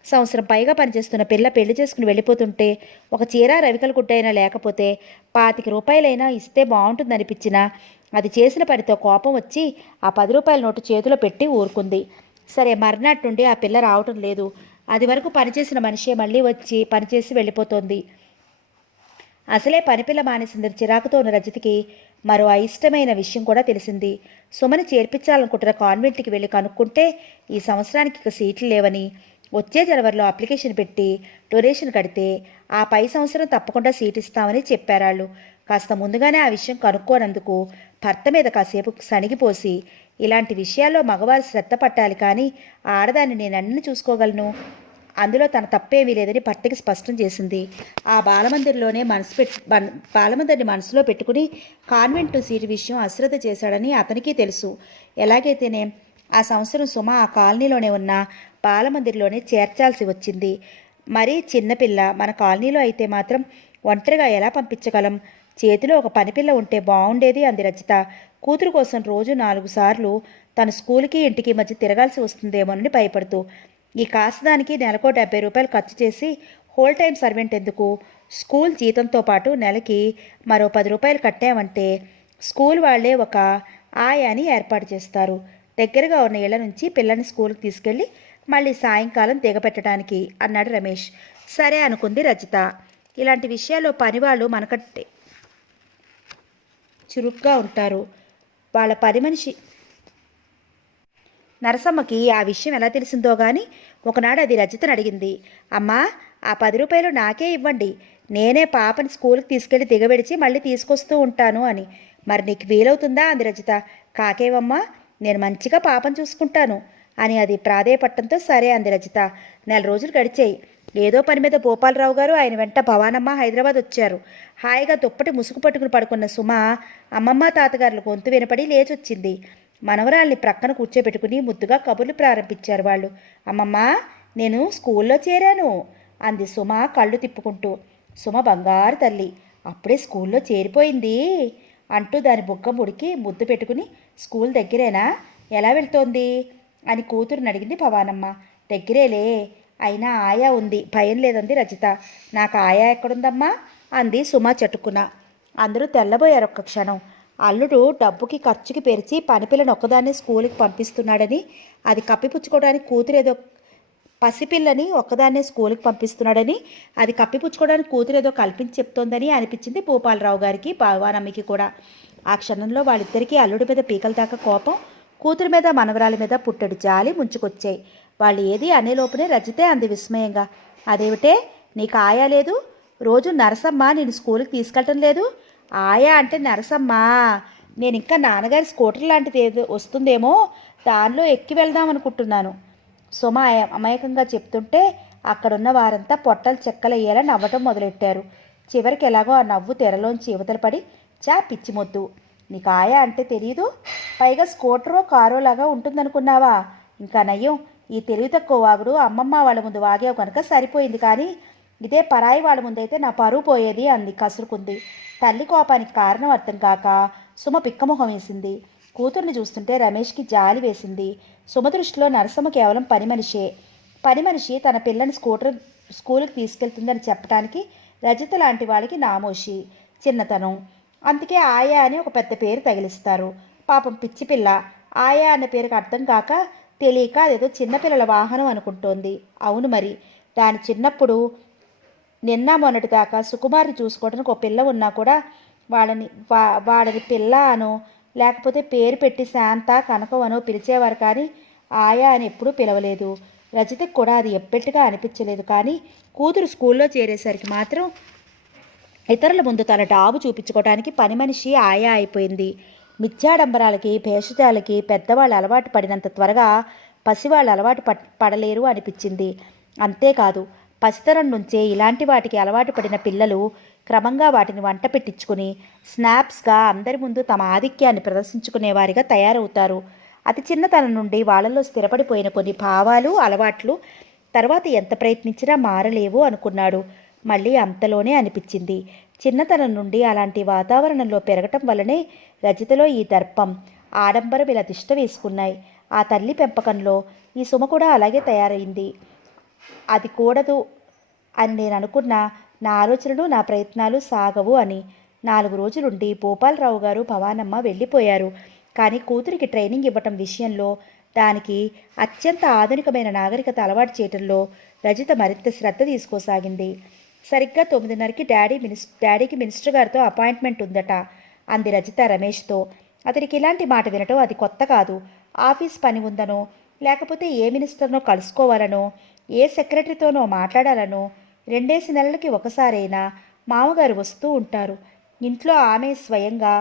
సంవత్సరం పైగా పనిచేస్తున్న పిల్ల పెళ్లి చేసుకుని వెళ్ళిపోతుంటే ఒక చీర రవికల గుడ్డైనా లేకపోతే 25 రూపాయలైనా ఇస్తే బాగుంటుందనిపించినా అది చేసిన పనితో కోపం వచ్చి ఆ 10 రూపాయల నోటు చేతిలో పెట్టి ఊరుకుంది. సరే, మర్నాటి నుండి ఆ పిల్ల రావటం లేదు. అది వరకు పనిచేసిన మనిషే మళ్ళీ వచ్చి పనిచేసి వెళ్ళిపోతోంది. అసలే పనిపిల్ల మానేసిందని చిరాకుతో ఉన్న రజితకి మరో అయిష్టమైన విషయం కూడా తెలిసింది. సుమని చేర్పించాలనుకుంటున్న కాన్వెంట్కి వెళ్ళి కనుక్కుంటే ఈ సంవత్సరానికి ఇక సీట్లు లేవని, వచ్చే జనవరిలో అప్లికేషన్ పెట్టి డొనేషన్ కడితే ఆ పై సంవత్సరం తప్పకుండా సీట్ ఇస్తామని చెప్పారాళ్ళు. కాస్త ముందుగానే ఆ విషయం కనుక్కోనందుకు భర్త మీద కాసేపు సణిగిపోసి, ఇలాంటి విషయాల్లో మగవారు శ్రద్ధ పట్టాలి కానీ ఆడదాన్ని నేనన్నీ చూసుకోగలను, అందులో తన తప్పేమీ లేదని భర్తకి స్పష్టం చేసింది. ఆ బాలమందిర్ని మనసులో పెట్టుకుని కాన్వెంట్ సీటు విషయం అశ్రద్ధ చేశాడని అతనికి తెలుసు. ఎలాగైతేనే ఆ సంవత్సరం సుమ ఆ కాలనీలోనే ఉన్న బాలమందిర్లోనే చేర్చాల్సి వచ్చింది. మరీ చిన్నపిల్ల మన కాలనీలో అయితే మాత్రం ఒంటరిగా ఎలా పంపించగలం? చేతిలో ఒక పనిపిల్ల ఉంటే బాగుండేది అంది రజిత. కూతురు కోసం రోజు 4 సార్లు తను స్కూల్కి ఇంటికి మధ్య తిరగాల్సి వస్తుందేమోనని భయపడుతూ, ఈ కాసదానికి నెలకు 70 రూపాయలు ఖర్చు చేసి హోల్ టైం సర్వెంట్ ఎందుకు? స్కూల్ జీతంతో పాటు నెలకి మరో 10 రూపాయలు కట్టామంటే స్కూల్ వాళ్లే ఒక ఆయాని ఏర్పాటు చేస్తారు. దగ్గరగా ఉన్న ఇళ్ల నుంచి పిల్లని స్కూల్కి తీసుకెళ్ళి మళ్ళీ సాయంకాలం దిగపెట్టడానికి అన్నాడు రమేష్. సరే అనుకుంది రజిత. ఇలాంటి విషయాల్లో పనివాళ్ళు మనకంటే చురుగ్గా ఉంటారు. వాళ్ళ పని మనిషి నరసమ్మకి ఆ విషయం ఎలా తెలిసిందో గాని ఒకనాడు అది రజితను అడిగింది. అమ్మా, ఆ 10 రూపాయలు నాకే ఇవ్వండి, నేనే పాపని స్కూల్కి తీసుకెళ్ళి దిగబెడిచి మళ్ళీ తీసుకొస్తూ ఉంటాను అని. మరి నీకు వీలవుతుందా అంది రజిత. కాకేవమ్మా, నేను మంచిగా పాపను చూసుకుంటాను అని అది ప్రాధేయపట్టంతో సరే అంది రజిత. 4 రోజులు గడిచాయి. ఏదో పని మీద భూపాలరావు గారు ఆయన వెంట భవానమ్మ హైదరాబాద్ వచ్చారు. హాయిగా దుప్పటి ముసుగు పట్టుకుని పడుకున్న సుమ అమ్మమ్మ తాతగారుల గొంతు వినపడి లేచొచ్చింది. మనవరాల్ని ప్రక్కన కూర్చోబెట్టుకుని ముద్దుగా కబుర్లు ప్రారంభించారు వాళ్ళు. అమ్మమ్మ, నేను స్కూల్లో చేరాను అంది సుమ కళ్ళు తిప్పుకుంటూ. సుమ బంగారు తల్లి, అప్పుడే స్కూల్లో చేరిపోయింది అంటూ దాని బుగ్గ ముడికి ముద్దు పెట్టుకుని, స్కూల్ దగ్గరేనా? ఎలా వెళ్తోంది అని కూతురుని అడిగింది భవానమ్మ. దగ్గరేలే, అయినా ఆయా ఉంది, భయం లేదంది రజిత. నాకు ఆయా ఎక్కడుందమ్మా అంది సుమ చటుకున. అందరూ తెల్లబోయారు ఒక్క క్షణం. అల్లుడు డబ్బుకి ఖర్చుకి పెరిచి పనిపిల్లని ఒక్కదాన్ని స్కూల్కి పంపిస్తున్నాడని, అది కప్పిపుచ్చుకోవడానికి కూతురేదో పసిపిల్లని ఒక్కదాన్నే స్కూల్కి పంపిస్తున్నాడని, అది కప్పిపుచ్చుకోవడానికి కూతురేదో కల్పించి చెప్తోందని అనిపించింది భూపాలరావు గారికి, భవానమ్మకి కూడా. ఆ క్షణంలో వాళ్ళిద్దరికీ అల్లుడి మీద పీకల దాకా కోపం, కూతురు మీద మనవరాల మీద పుట్టడి జాలి ముంచుకొచ్చాయి. వాళ్ళు ఏది అనేలోపునే రజితే అంది విస్మయంగా. అదేమిటే, నీకు ఆయా లేదు? రోజు నరసమ్మ నేను స్కూల్కి తీసుకెళ్ళటం లేదు? ఆయా అంటే నరసమ్మ, నేను ఇంకా నాన్నగారి స్కూటర్ లాంటిది ఏదో వస్తుందేమో, దానిలో ఎక్కి వెళ్దాం అనుకుంటున్నాను. సుమ అమాయకంగా చెప్తుంటే అక్కడున్న వారంతా పొట్టలు చెక్కలయ్యేలా నవ్వటం మొదలెట్టారు. చివరికి ఎలాగో ఆ నవ్వు తెరలోంచి యువతల పడి, చా పిచ్చి మొద్దు, నీకు ఆయా అంటే తెలియదు, పైగా స్కూటరో కారో లాగా ఉంటుందనుకున్నావా? ఇంకా నయ్యం, ఈ తెలివి తక్కువ వాగుడు అమ్మమ్మ వాళ్ళ ముందు వాగావు కనుక సరిపోయింది, కానీ ఇదే పరాయి వాళ్ళ ముందైతే నా పరువు పోయేది అంది కసురుకుంది. తల్లి కోపానికి కారణం అర్థం కాక సుమ పిక్కమొహం వేసింది. కూతుర్ని చూస్తుంటే రమేష్కి జాలి వేసింది. సుమ దృష్టిలో నరసమ్మ కేవలం పని మనిషే. పని మనిషి తన పిల్లని స్కూల్కి తీసుకెళ్తుందని చెప్పడానికి రజిత లాంటి వాళ్ళకి నామోషి, చిన్నతనం. అందుకే ఆయా అని ఒక పెద్ద పేరు తగిలిస్తారు. పాపం పిచ్చి పిల్ల ఆయా అన్న పేరుకి అర్థం కాక తెలియక అదేదో చిన్నపిల్లల వాహనం అనుకుంటోంది. అవును మరి, దాని చిన్నప్పుడు నిన్న మొన్నటి దాకా సుకుమార్ని చూసుకోవడానికి ఒక పిల్ల ఉన్నా కూడా వాడని పిల్ల అనో లేకపోతే పేరు పెట్టి శాంత కనకం అనో పిలిచేవారు, కానీ ఆయా అని ఎప్పుడూ పిలవలేదు. రజితకు కూడా అది ఎప్పటిగా అనిపించలేదు. కానీ కూతురు స్కూల్లో చేరేసరికి మాత్రం ఇతరుల ముందు తన డాబు చూపించుకోవడానికి పని మనిషి ఆయా అయిపోయింది. మిథ్యాడంబరాలకి భేషజాలకి పెద్దవాళ్ళు అలవాటు పడినంత త్వరగా పసివాళ్ళు అలవాటు పడలేరు అనిపించింది. అంతేకాదు, పసితరం నుంచే ఇలాంటి వాటికి అలవాటు పడిన పిల్లలు క్రమంగా వాటిని వంట పెట్టించుకుని స్నాప్స్గా అందరి ముందు తమ ఆధిక్యాన్ని ప్రదర్శించుకునేవారిగా తయారవుతారు. అతి చిన్నతనం నుండి వాళ్ళల్లో స్థిరపడిపోయిన కొన్ని భావాలు, అలవాట్లు తర్వాత ఎంత ప్రయత్నించినా మారలేవు అనుకున్నాడు. మళ్ళీ అంతలోనే అనిపించింది. చిన్నతనం నుండి అలాంటి వాతావరణంలో పెరగటం వల్లనే రజితలో ఈ దర్పం, ఆడంబరం ఇలా తిష్ట వేసుకున్నాయి. ఆ తల్లి పెంపకంలో ఈ సుమ కూడా అలాగే తయారైంది. అది కూడదు అని నేను అనుకున్నా, నా ఆలోచనలు నా ప్రయత్నాలు సాగవు అని. 4 రోజులుండి భూపాలరావు గారు భవానమ్మ వెళ్ళిపోయారు. కానీ కూతురికి ట్రైనింగ్ ఇవ్వటం విషయంలో, దానికి అత్యంత ఆధునికమైన నాగరికత అలవాటు చేయటంలో రజిత మరింత శ్రద్ధ తీసుకోసాగింది. సరిగ్గా 9:30కి డాడీకి మినిస్టర్ గారితో అపాయింట్మెంట్ ఉందట అంది రజిత రమేష్తో. అతనికి ఇలాంటి మాట వినటం అది కొత్త కాదు. ఆఫీస్ పని ఉందనో, లేకపోతే ఏ మినిస్టర్నో కలుసుకోవాలనో, ఏ సెక్రటరీతోనో మాట్లాడాలనో 2 నెలలకి ఒకసారైనా మామగారు వస్తూ ఉంటారు. ఇంట్లో ఆమె స్వయంగా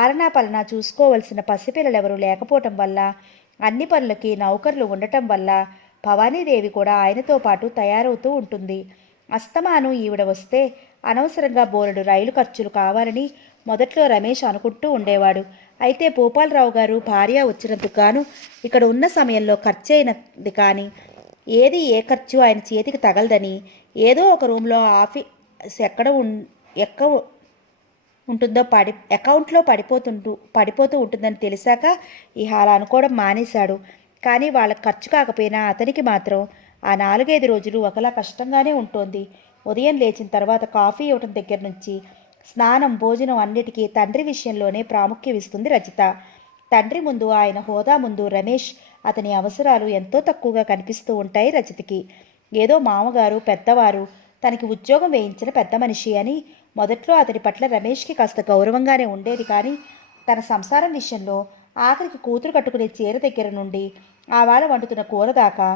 ఆలనా పలనా చూసుకోవలసిన పసిపిల్లలెవరూ లేకపోవటం వల్ల, అన్ని పనులకి నౌకర్లు ఉండటం వల్ల భవానీదేవి కూడా ఆయనతో పాటు తయారవుతూ ఉంటుంది. అస్తమాను ఈవిడ వస్తే అనవసరంగా బోలెడు రైలు ఖర్చులు కావాలని మొదట్లో రమేష్ అనుకుంటూ ఉండేవాడు. అయితే భూపాలరావు గారు భార్య వచ్చినందుకు గాను ఇక్కడ ఉన్న సమయంలో ఖర్చయినది కానీ ఏది ఏ ఖర్చు ఆయన చేతికి తగలదని, ఏదో ఒక రూమ్లో ఆఫీస్ ఎక్క ఉంటుందో అకౌంట్లో పడిపోతూ ఉంటుందని తెలిసాక ఇహ అలా అనుకోవడం మానేశాడు. కానీ వాళ్ళకి ఖర్చు కాకపోయినా అతనికి మాత్రం ఆ 4-5 రోజులు ఒకలా కష్టంగానే ఉంటోంది. ఉదయం లేచిన తర్వాత కాఫీ ఇవ్వటం దగ్గర నుంచి స్నానం, భోజనం అన్నిటికీ తండ్రి విషయంలోనే ప్రాముఖ్యం ఇస్తుంది రజిత. తండ్రి ముందు, ఆయన హోదా ముందు రమేష్ అతని అవసరాలు ఎంతో తక్కువగా కనిపిస్తూ ఉంటాయి రజితకి. ఏదో మామగారు పెద్దవారు, తనకి ఉద్యోగం వేయించిన పెద్ద మనిషి అని మొదట్లో అతని పట్ల రమేష్కి కాస్త గౌరవంగానే ఉండేది. కానీ తన సంసారం విషయంలో, ఆఖరికి కూతురు కట్టుకునే చీర దగ్గర నుండి ఆవాల వండుతున్న కూర దాకా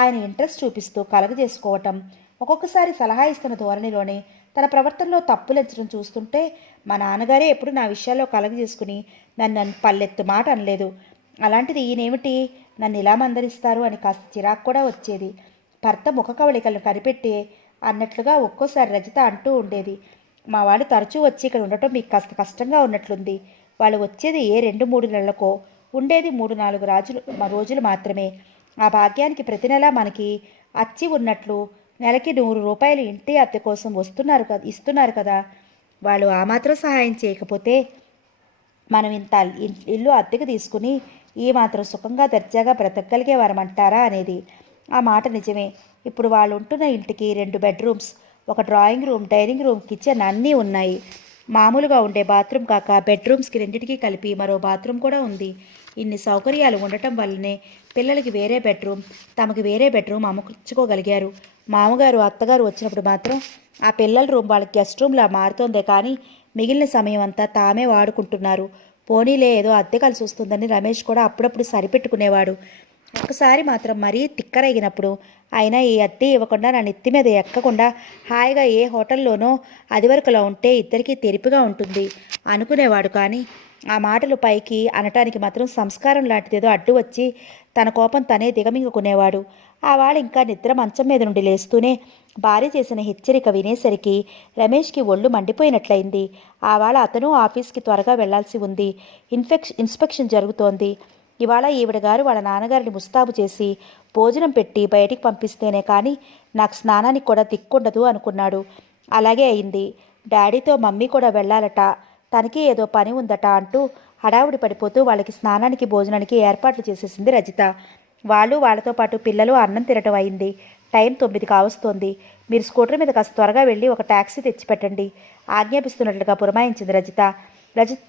ఆయన ఇంట్రెస్ట్ చూపిస్తూ కలగజేసుకోవటం, ఒక్కొక్కసారి సలహా ఇస్తున్న ధోరణిలోనే తన ప్రవర్తనలో తప్పులెంచడం చూస్తుంటే మా నాన్నగారే ఎప్పుడు నా విషయాల్లో కలగజేసుకుని నన్ను పల్లెత్తు మాట అనలేదు. అలాంటిది ఈయనేమిటి నన్ను ఇలా మందలిస్తారు అని కాస్త చిరాకు కూడా వచ్చేది. భర్త ముఖ కవళికలను కనిపెట్టే అన్నట్లుగా ఒక్కోసారి రజిత అంటూ ఉండేది. మా వాళ్ళు తరచూ వచ్చి ఇక్కడ ఉండటం మీకు కాస్త కష్టంగా ఉన్నట్లుంది. వాళ్ళు వచ్చేది ఏ 2-3 నెలలకో, ఉండేది 3-4 రోజులు మాత్రమే. ఆ భాగ్యానికి ప్రతి నెలా మనకి అచ్చి ఉన్నట్లు నెలకి 100 రూపాయలు ఇంటి అద్దె కోసం ఇస్తున్నారు కదా. వాళ్ళు ఆ మాత్రం సహాయం చేయకపోతే మనం ఇంత ఇల్లు అద్దెకు తీసుకుని ఈ మాత్రం సుఖంగా దర్జాగా బ్రతకగలిగేవారమంటారా అనేది. ఆ మాట నిజమే. ఇప్పుడు వాళ్ళు ఉంటున్న ఇంటికి 2 బెడ్రూమ్స్, ఒక drawing room, dining room, kitchen అన్నీ ఉన్నాయి. మామూలుగా ఉండే బాత్రూమ్ కాక బెడ్రూమ్స్కి రెండింటికి కలిపి మరో బాత్రూమ్ కూడా ఉంది. ఇన్ని సౌకర్యాలు ఉండటం వల్లనే పిల్లలకి వేరే బెడ్రూమ్, తమకి వేరే బెడ్రూమ్ అమర్చుకోగలిగారు. మామగారు అత్తగారు వచ్చినప్పుడు మాత్రం ఆ పిల్లల రూమ్ వాళ్ళకి గెస్ట్ రూమ్లా మారుతోందే కానీ మిగిలిన సమయం అంతా తామే వాడుకుంటున్నారు. పోనీలే ఏదో అద్దె కలిసి వస్తుందని రమేష్ కూడా అప్పుడప్పుడు సరిపెట్టుకునేవాడు. ఒక్కసారి మాత్రం మరీ తిక్కరగినప్పుడు అయినా ఈ అద్దె ఇవ్వకుండా నా నెత్తి మీద ఎక్కకుండా హాయిగా ఏ హోటల్లోనో అదివరకులా ఉంటే ఇద్దరికీ తెరిపిగా ఉంటుంది అనుకునేవాడు. కానీ ఆ మాటలు పైకి అనటానికి మాత్రం సంస్కారం లాంటిదేదో అడ్డు వచ్చి తన కోపం తనే దిగమింగుకునేవాడు. ఆ వాళ్ళ ఇంకా నిద్ర మంచం మీద నుండి లేస్తూనే భార్య చేసిన హెచ్చరిక వినేసరికి రమేష్కి ఒళ్ళు మండిపోయినట్లయింది. ఆ వాళ్ళ అతను ఆఫీస్కి త్వరగా వెళ్లాల్సి ఉంది. ఇన్స్పెక్షన్ జరుగుతోంది. ఇవాళ ఈవిడ గారు వాళ్ళ నాన్నగారిని ముస్తాబు చేసి భోజనం పెట్టి బయటికి పంపిస్తేనే కానీ నాకు స్నానానికి కూడా దిక్కుండదు అనుకున్నాడు. అలాగే అయింది. డాడీతో మమ్మీ కూడా వెళ్ళాలట, తనకి ఏదో పని ఉందట అంటూ హడావుడి పడిపోతూ వాళ్ళకి స్నానానికి భోజనానికి ఏర్పాట్లు చేసేసింది రజిత. వాళ్ళతో పాటు పిల్లలు అన్నం తినటం అయింది. టైం 9 కావస్తోంది. మీరు స్కూటర్ మీద కాస్త త్వరగా వెళ్ళి ఒక ట్యాక్సీ తెచ్చిపెట్టండి ఆజ్ఞాపిస్తున్నట్లుగా పురమాయించింది రజిత.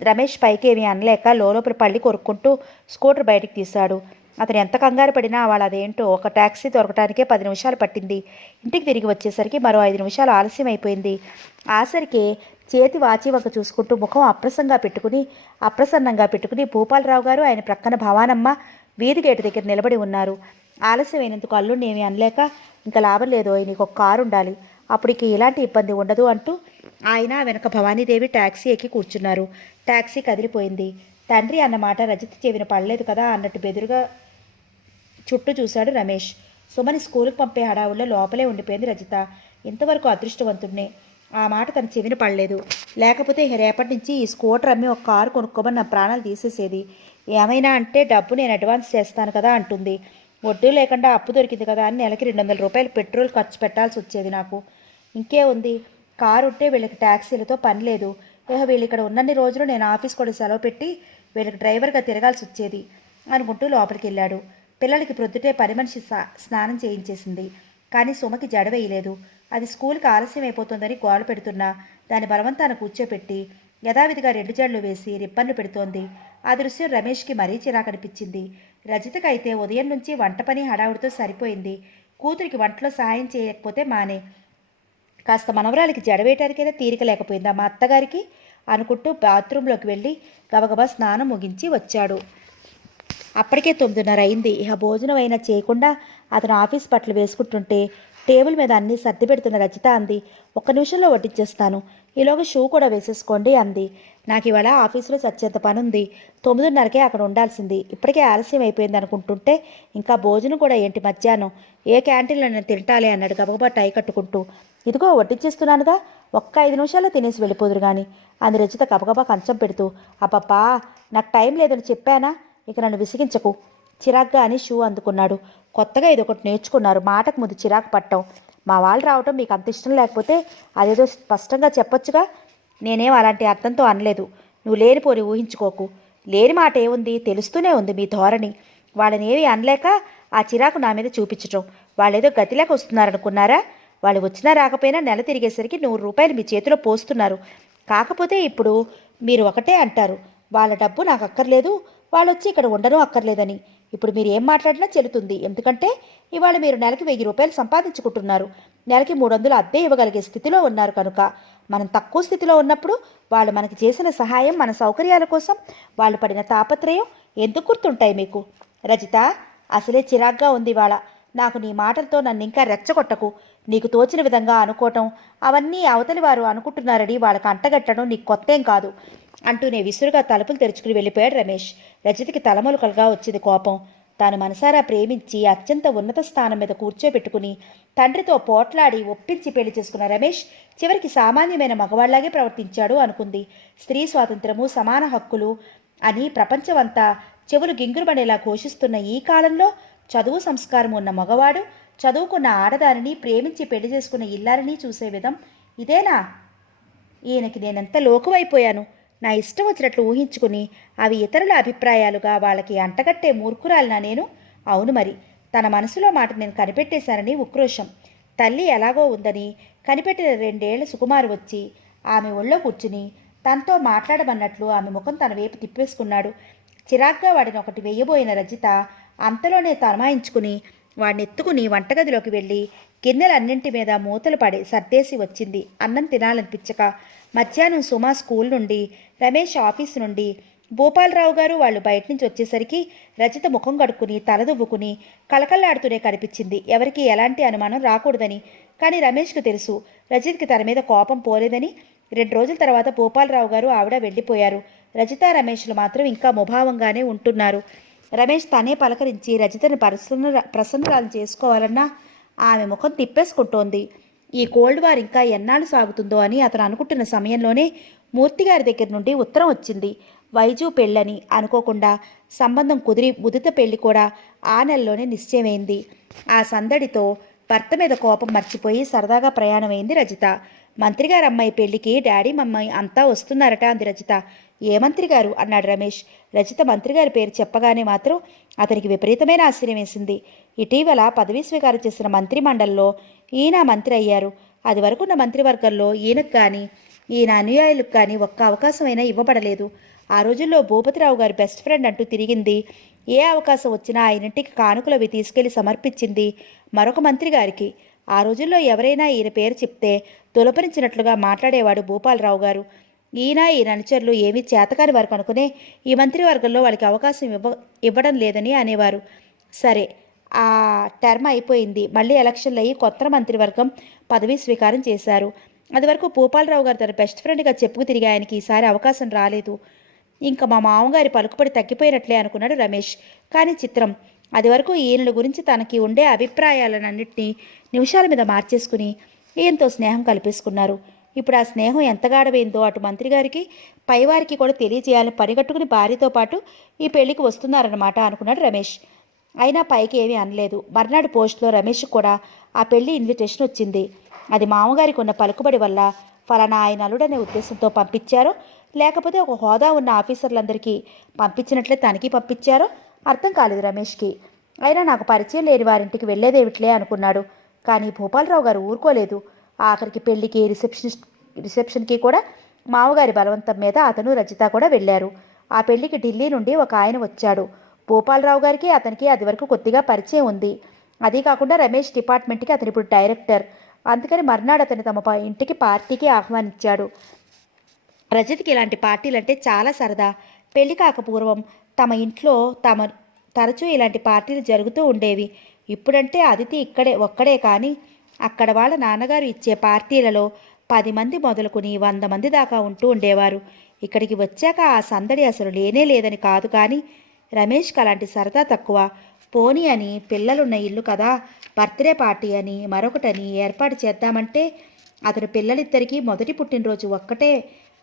రమేష్ పైకి ఏమీ అనలేక లోపల పళ్ళి కొరుక్కుంటూ స్కూటర్ బయటికి తీశాడు. అతను ఎంత కంగారు పడినా వాళ్ళు అదేంటో ఒక ట్యాక్సీ దొరకటానికే 10 నిమిషాలు పట్టింది. ఇంటికి తిరిగి వచ్చేసరికి మరో 5 నిమిషాలు ఆలస్యం అయిపోయింది. ఆసరికి చేతి వాచి వంక చూసుకుంటూ ముఖం అప్రసన్నంగా పెట్టుకుని భూపాలరావు గారు, ఆయన ప్రక్కన భవానమ్మ వీధి గేటు దగ్గర నిలబడి ఉన్నారు. ఆలస్యమైనందుకు అల్లుడిని ఏమీ అనలేక, ఇంకా లాభం లేదో నీకు ఒక కారు ఉండాలి, అప్పటికి ఎలాంటి ఇబ్బంది ఉండదు అంటూ ఆయన వెనక భవానీదేవి ట్యాక్సీ ఎక్కి కూర్చున్నారు. ట్యాక్సీ కదిలిపోయింది. తండ్రి అన్నమాట రజిత చెవిన పడలేదు కదా అన్నట్టు బెదురుగా చుట్టూ చూశాడు రమేష్. సుమని స్కూలుకు పంపే హడావుల్లో లోపలే ఉండిపోయింది రజిత. ఇంతవరకు అదృష్టవంతుడినే. ఆ మాట తన చెవిన పడలేదు. లేకపోతే రేపటి నుంచి ఈ స్కూటర్ అమ్మి ఒక కారు కొనుక్కోమని నా ప్రాణాలు తీసేసేది. ఏమైనా అంటే డబ్బు నేను అడ్వాన్స్ చేస్తాను కదా అంటుంది. వడ్డీ లేకుండా అప్పు దొరికింది కదా అని నెలకి 200 రూపాయలు పెట్రోల్ ఖర్చు పెట్టాల్సి వచ్చేది నాకు. ఇంకే ఉంది, కారు ఉంటే వీళ్ళకి ట్యాక్సీలతో పని లేదు. వీళ్ళు ఇక్కడ ఉన్నన్ని రోజులు నేను ఆఫీస్ కూడా సెలవు పెట్టి వీళ్ళకి డ్రైవర్గా తిరగాల్సి వచ్చేది అనుకుంటూ లోపలికి వెళ్ళాడు. పిల్లలకి ప్రొద్దుటే పని మనిషి స్నానం చేయించేసింది. కానీ సుమకి జడ వేయలేదు. అది స్కూల్కి ఆలస్యం అయిపోతుందని గోల పెడుతున్నా దాని బలవంతాన కూర్చోపెట్టి యథావిధిగా 2 జడలు వేసి రిబ్బన్లు పెడుతోంది. ఆ దృశ్యం రమేష్కి మరీ చిరాకనిపించింది. రజితకైతే ఉదయం నుంచి వంట పని హడావుడితో సరిపోయింది. కూతురికి వంటలో సహాయం చేయకపోతే మానే. కాస్త మనవరాలికి జడవేయటానికైనా తీరిక లేకపోయిందా మా అత్తగారికి అనుకుంటూ బాత్రూంలోకి వెళ్ళి గబగబా స్నానం ముగించి వచ్చాడు. అప్పటికే 9:30 అయింది. ఇక భోజనం అయినా చేయకుండా అతను ఆఫీస్ బట్టలు వేసుకుంటుంటే టేబుల్ మీద అన్నీ సర్ది పెడుతున్న రచిత అంది, ఒక్క నిమిషంలో వడ్డించేస్తాను, ఈలోగా షూ కూడా వేసేసుకోండి అంది. నాకు ఇవాళ ఆఫీసులో చచ్చేంత పని ఉంది, 9:30కే అక్కడ ఉండాల్సింది, ఇప్పటికే ఆలస్యం అయిపోయింది అనుకుంటుంటే ఇంకా భోజనం కూడా ఏంటి మధ్యాహ్నం, ఏ క్యాంటీన్లో నేను తింటాలే అన్నాడు గబగబా టై కట్టుకుంటూ. ఇదిగో వడ్డించేస్తున్నానుగా, ఒక్క 5 నిమిషాల్లో తినేసి వెళ్ళిపోదురు కానీ అంది రచిత గబగబా కంచం పెడుతూ. అబ్బబ్బా, నాకు టైం లేదని చెప్పానా, ఇక నన్ను విసిగించకు చిరాగ్గా అని షూ అందుకున్నాడు. కొత్తగా ఇదొకటి నేర్చుకున్నారు, మాటకు ముందు చిరాకు పట్టం. మా వాళ్ళు రావటం మీకు అంత ఇష్టం లేకపోతే అదేదో స్పష్టంగా చెప్పొచ్చుగా. నేనేం అలాంటి అర్థంతో అనలేదు, నువ్వు లేనిపోని ఊహించుకోకు. లేని మాట ఏముంది, తెలుస్తూనే ఉంది మీ ధోరణి. వాళ్ళని ఏమీ అనలేక ఆ చిరాకు నా మీద చూపించటం. వాళ్ళేదో గతిలేక వస్తున్నారనుకున్నారా? వాళ్ళు వచ్చినా రాకపోయినా నెల తిరిగేసరికి ₹100 మీ చేతిలో పోస్తున్నారు. కాకపోతే ఇప్పుడు మీరు ఒకటే అంటారు, వాళ్ళ డబ్బు నాకు అక్కర్లేదు, వాళ్ళు వచ్చి ఇక్కడ ఉండడం అక్కర్లేదని. ఇప్పుడు మీరు ఏం మాట్లాడినా చెల్లుతుంది, ఎందుకంటే ఇవాళ మీరు నెలకి ₹1000 సంపాదించుకుంటున్నారు, నెలకి 300 అద్దె ఇవ్వగలిగే స్థితిలో ఉన్నారు కనుక. మనం తక్కువ స్థితిలో ఉన్నప్పుడు వాళ్ళు మనకి చేసిన సహాయం, మన సౌకర్యాల కోసం వాళ్ళు పడిన తాపత్రయం ఎందుకు గుర్తుంటాయి మీకు? రజిత, అసలే చిరాగ్గా ఉంది ఇవాళ. నాకు నీ మాటలతో నన్ను ఇంకా రెచ్చగొట్టకు. నీకు తోచిన విధంగా అనుకోవటం, అవన్నీ అవతలి వారు అనుకుంటున్నారని వాళ్ళకి అంటగట్టడం నీకు కొత్తేం కాదు అంటూనే విసురుగా తలుపులు తెరుచుకుని వెళ్ళిపోయాడు రమేష్. రజితకి తలమొలకలుగా వచ్చింది కోపం. తాను మనసారా ప్రేమించి అత్యంత ఉన్నత స్థానం మీద కూర్చోబెట్టుకుని తండ్రితో పోట్లాడి ఒప్పించి పెళ్లి చేసుకున్న రమేష్ చివరికి సామాన్యమైన మగవాళ్లాగే ప్రవర్తించాడు అనుకుంది. స్త్రీ స్వాతంత్రము, సమాన హక్కులు అని ప్రపంచమంతా చెవులు గింగురుమనేలా ఘోషిస్తున్న ఈ కాలంలో చదువు సంస్కారం ఉన్న మగవాడు చదువుకున్న ఆడదానిని ప్రేమించి పెళ్లి చేసుకున్న ఇల్లారిని చూసే విధం ఇదేనా? ఈయనకి నేనెంత లోకువైపోయాను. నా ఇష్టం వచ్చినట్లు ఊహించుకుని అవి ఇతరుల అభిప్రాయాలుగా వాళ్ళకి అంటగట్టే మూర్ఖురాలినా నేను? అవును మరి, తన మనసులో మాట నేను కనిపెట్టేశానని ఉక్రోషం. తల్లి ఎలాగో ఉందని కనిపెట్టిన 2 ఏళ్ల సుకుమారు వచ్చి ఆమె ఒళ్ళో కూర్చుని తనతో మాట్లాడమన్నట్లు ఆమె ముఖం తన వైపు తిప్పేసుకున్నాడు. చిరాగ్గా వాడిని ఒకటి వెయ్యబోయిన రజిత అంతలోనే తమాయించుకుని వాడిని ఎత్తుకుని వంటగదిలోకి వెళ్ళి గిన్నెలన్నింటి మీద మూతలు పడి సర్దేసి వచ్చింది. అన్నం తినాలనిపించక. మధ్యాహ్నం సుమా స్కూల్ నుండి, రమేష్ ఆఫీసు నుండి, భూపాలరావు గారు వాళ్ళు బయట నుంచి వచ్చేసరికి రజిత ముఖం కడుక్కుని తలదువ్వుకుని కళకళలాడుతూనే కనిపించింది. ఎవరికి ఎలాంటి అనుమానం రాకూడదని. కానీ రమేష్కు తెలుసు రజిత్కి తన మీద కోపం పోలేదని. 2 రోజుల తర్వాత భూపాలరావు గారు ఆవిడ వెళ్ళిపోయారు. రజిత, రమేష్లు మాత్రం ఇంకా ముభావంగానే ఉంటున్నారు. రమేష్ తనే పలకరించి రజితని ప్రసన్నురాలు చేసుకోవాలన్నా ఆమె ముఖం తిప్పేసుకుంటోంది. ఈ కోల్డ్ వార్ ఇంకా ఎన్నాళ్ళు సాగుతుందో అని అతను అనుకుంటున్న సమయంలోనే మూర్తిగారి దగ్గర నుండి ఉత్తరం వచ్చింది. వైజు పెళ్ళని. అనుకోకుండా సంబంధం కుదిరి ముదిత పెళ్లి కూడా ఆ నెలలోనే నిశ్చయమైంది. ఆ సందడితో భర్త మీద కోపం మర్చిపోయి సరదాగా ప్రయాణమైంది రజిత. మంత్రిగారు అమ్మాయి పెళ్లికి డాడీ మమ్మాయి అంతా వస్తున్నారట అంది రజిత. ఏ మంత్రి గారు అన్నాడు రమేష్. రజిత మంత్రిగారి పేరు చెప్పగానే మాత్రం అతనికి విపరీతమైన ఆశ్చర్యం వేసింది. ఇటీవల పదవీ స్వీకారం చేసిన మంత్రి మండలిలో ఈయన మంత్రి అయ్యారు. అది వరకున్న మంత్రివర్గంలో ఈయనకు కానీ ఈయన అనుయాయులకు కానీ ఒక్క అవకాశమైనా ఇవ్వబడలేదు. ఆ రోజుల్లో భూపతిరావు గారి బెస్ట్ ఫ్రెండ్ అంటూ తిరిగింది. ఏ అవకాశం వచ్చినా ఆయనింటికి కానుకలవి తీసుకెళ్లి సమర్పించింది మరొక మంత్రి గారికి. ఆ రోజుల్లో ఎవరైనా ఈయన పేరు చెప్తే తులపరించినట్లుగా మాట్లాడేవాడు భూపాలరావు గారు. ఈయన అనుచరులు ఏమీ చేతకాని వారు కనుకునే ఈ మంత్రివర్గంలో వాళ్ళకి అవకాశం ఇవ్వడం లేదని అనేవారు. సరే, ఆ టర్మ్ అయిపోయింది. మళ్ళీ ఎలక్షన్లు అయ్యి కొత్త మంత్రివర్గం పదవీ స్వీకారం చేశారు. అది వరకు భూపాలరావు గారు తన బెస్ట్ ఫ్రెండ్గా చెప్పుకు తిరిగి ఆయనకి ఈసారి అవకాశం రాలేదు. ఇంకా మా మామగారి పలుకుబడి తగ్గిపోయినట్లే అనుకున్నాడు రమేష్. కానీ చిత్రం, అది వరకు ఈయనల గురించి తనకి ఉండే అభిప్రాయాలన్నింటినీ నిమిషాల మీద మార్చేసుకుని ఈయనతో స్నేహం కలిపేసుకున్నారు. ఇప్పుడు ఆ స్నేహం ఎంత గాఢమైందో అటు మంత్రి గారికి పైవారికి కూడా తెలియజేయాలని పనిగట్టుకుని భార్యతో పాటు ఈ పెళ్లికి వస్తున్నారన్నమాట అనుకున్నాడు రమేష్. అయినా పైకి ఏమీ అనలేదు. మర్నాడు పోస్టులో రమేష్ కూడా ఆ పెళ్లి ఇన్విటేషన్ వచ్చింది. అది మామగారికి ఉన్న పలుకుబడి వల్ల ఫలానా ఆయన అల్లుడనే ఉద్దేశంతో పంపించారో లేకపోతే ఒక హోదా ఉన్న ఆఫీసర్లందరికీ పంపించినట్లే తనకి పంపించారో అర్థం కాలేదు రమేష్కి. అయినా నాకు పరిచయం లేని వారింటికి వెళ్ళేదేమిట్లే అనుకున్నాడు. కానీ భూపాలరావు గారు ఊరుకోలేదు. ఆఖరికి పెళ్లికి రిసెప్షన్కి కూడా మామగారి బలవంతం మీద అతను రజిత కూడా వెళ్ళారు. ఆ పెళ్లికి ఢిల్లీ నుండి ఒక ఆయన వచ్చాడు. భూపాలరావు గారికి అతనికి అది వరకు కొద్దిగా పరిచయం ఉంది. అదీ కాకుండా రమేష్ డిపార్ట్మెంట్కి అతను ఇప్పుడు డైరెక్టర్. అందుకని మర్నాడు అతను తమ ఇంటికి పార్టీకి ఆహ్వానించాడు. రజత్కి ఇలాంటి పార్టీలంటే చాలా సరదా. పెళ్లి కాకపూర్వం తమ ఇంట్లో తరచూ ఇలాంటి పార్టీలు జరుగుతూ ఉండేవి. ఇప్పుడంటే అదితి ఒక్కడే కానీ అక్కడ వాళ్ళ నాన్నగారు ఇచ్చే పార్టీలలో 10 మంది మొదలుకొని 100 మంది దాకా ఉంటూ ఉండేవారు. ఇక్కడికి వచ్చాక ఆ సందడి అసలు లేనే లేదని కాదు, కానీ రమేష్కి అలాంటి సరదా తక్కువ. పోనీ అని పిల్లలున్న ఇల్లు కదా, బర్త్డే పార్టీ అని మరొకటని ఏర్పాటు చేద్దామంటే అతని పిల్లలిద్దరికీ మొదటి పుట్టినరోజు ఒక్కటే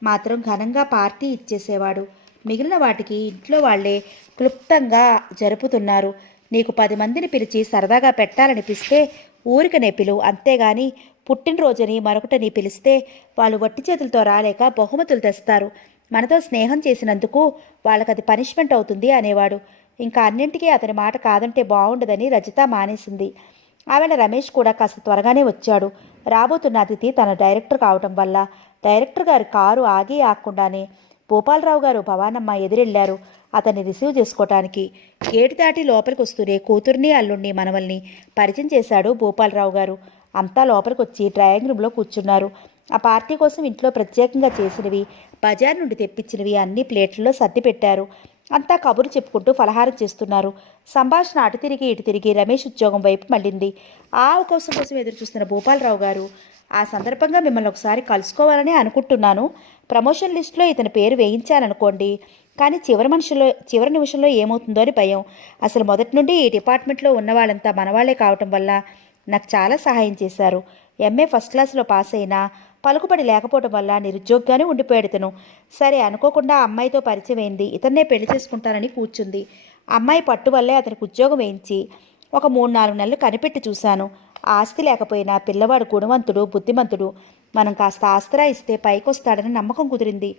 మాత్రం ఘనంగా పార్టీ ఇచ్చేసేవాడు. మిగిలిన వాటికి ఇంట్లో వాళ్లే క్లుప్తంగా జరుపుతున్నారు. నీకు 10 మందిని పిలిచి సరదాగా పెట్టాలనిపిస్తే ఊరికనే పిలు, అంతేగాని పుట్టినరోజుని మరొకటిని పిలిస్తే వాళ్ళు వట్టి చేతులతో రాలేక బహుమతులు తెస్తారు. మనతో స్నేహం చేసినందుకు వాళ్ళకది పనిష్మెంట్ అవుతుంది అనేవాడు. ఇంకా అన్నింటికీ అతని మాట కాదంటే బాగుండదని రజిత మానేసింది. ఆవేళ రమేష్ కూడా కాస్త త్వరగానే వచ్చాడు. రాబోతున్న అతిథి తన డైరెక్టర్ కావటం వల్ల డైరెక్టర్ గారి కారు ఆగకుండానే భూపాలరావు గారు భవానమ్మ ఎదురెళ్లారు అతన్ని రిసీవ్ చేసుకోవటానికి. గేటు దాటి లోపలికి వస్తూనే కూతుర్ని అల్లుణ్ణి మనవల్ని పరిచయం చేశాడు భూపాలరావు గారు. అంతా లోపలికి వచ్చి డ్రాయింగ్ రూమ్లో కూర్చున్నారు. ఆ పార్టీ కోసం ఇంట్లో ప్రత్యేకంగా చేసినవి, బజార్ నుండి తెప్పించినవి అన్ని ప్లేట్లలో సర్ది పెట్టారు. అంతా కబుర్లు చెప్పుకుంటూ ఫలహారం చేస్తున్నారు. సంభాషణ అటు తిరిగి ఇటు తిరిగి రమేష్ ఉద్యోగం వైపు మళ్ళింది. ఆ అవకాశం కోసం ఎదురు చూస్తున్న భూపాలరావు గారు, ఆ సందర్భంగా మిమ్మల్ని ఒకసారి కలుసుకోవాలని అనుకుంటున్నాను. ప్రమోషన్ లిస్టులో ఇతని పేరు వేయించాలనుకోండి, కానీ చివరి నిమిషంలో ఏమవుతుందో అని భయం. అసలు మొదటి నుండి ఈ డిపార్ట్మెంట్లో ఉన్న వాళ్ళంతా మనవాళ్లే కావటం వల్ల నాకు చాలా సహాయం చేశారు. ఎంఏ ఫస్ట్ క్లాస్లో పాస్ అయినా పలుకుబడి లేకపోవడం వల్ల నిరుద్యోగిగానే ఉండిపోయాడు ఇతను. సరే అనుకోకుండా అమ్మాయితో పరిచయం అయింది. ఇతన్నే పెళ్లి చేసుకుంటానని కూర్చుంది. అమ్మాయి పట్టు వల్లే అతనికి ఉద్యోగం వేయించి ఒక 3-4 నెలలు కనిపెట్టి చూశాను. ఆస్తి లేకపోయినా పిల్లవాడు గుణవంతుడు, బుద్ధిమంతుడు. మనం కాస్త ఆస్తిరా ఇస్తే పైకొస్తాడని నమ్మకం కుదిరింది.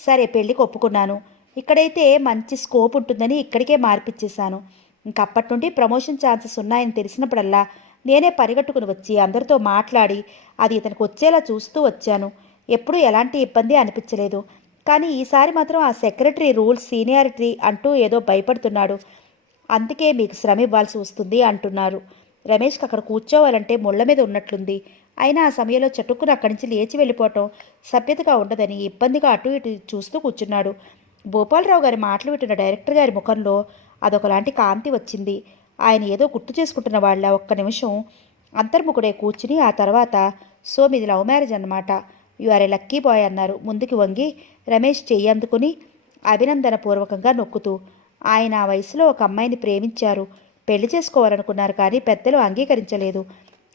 సరే పెళ్లికి ఒప్పుకున్నాను. ఇక్కడైతే మంచి స్కోప్ ఉంటుందని ఇక్కడికే మార్పిచ్చేశాను. ఇంకప్పటి నుండి ప్రమోషన్ ఛాన్సెస్ ఉన్నాయని తెలిసినప్పుడల్లా నేనే పరిగెట్టుకుని వచ్చి అందరితో మాట్లాడి అది ఇతనికి వచ్చేలా చూస్తూ వచ్చాను. ఎప్పుడూ ఎలాంటి ఇబ్బంది అనిపించలేదు. కానీ ఈసారి మాత్రం ఆ సెక్రటరీ రూల్స్ సీనియారిటీ అంటూ ఏదో భయపడుతున్నాడు. అందుకే మీకు శ్రమ ఇవ్వాల్సి వస్తుంది అంటున్నారు. రమేష్కి అక్కడ కూర్చోవాలంటే ముళ్ళ మీద ఉన్నట్లుంది. అయినా ఆ సమయంలో చటుక్కున అక్కడి నుంచి లేచి వెళ్ళిపోవటం సభ్యతగా ఉండదని ఇబ్బందిగా అటు ఇటు చూస్తూ కూర్చున్నాడు. భూపాలరావు గారి మాటలు వింటున్న డైరెక్టర్ గారి ముఖంలో అదొకలాంటి కాంతి వచ్చింది. ఆయన ఏదో గుర్తు చేసుకుంటున్న వాళ్ళ ఒక్క నిమిషం అంతర్ముఖుడే కూర్చుని ఆ తర్వాత, సో మీది లవ్ మ్యారేజ్ అన్నమాట, you are a lucky boy అన్నారు ముందుకు వంగి రమేష్ చెయ్యి అందుకుని అభినందనపూర్వకంగా నొక్కుతూ. ఆయన ఆ వయసులో ఒక అమ్మాయిని ప్రేమించారు, పెళ్లి చేసుకోవాలనుకున్నారు, కానీ పెద్దలు అంగీకరించలేదు.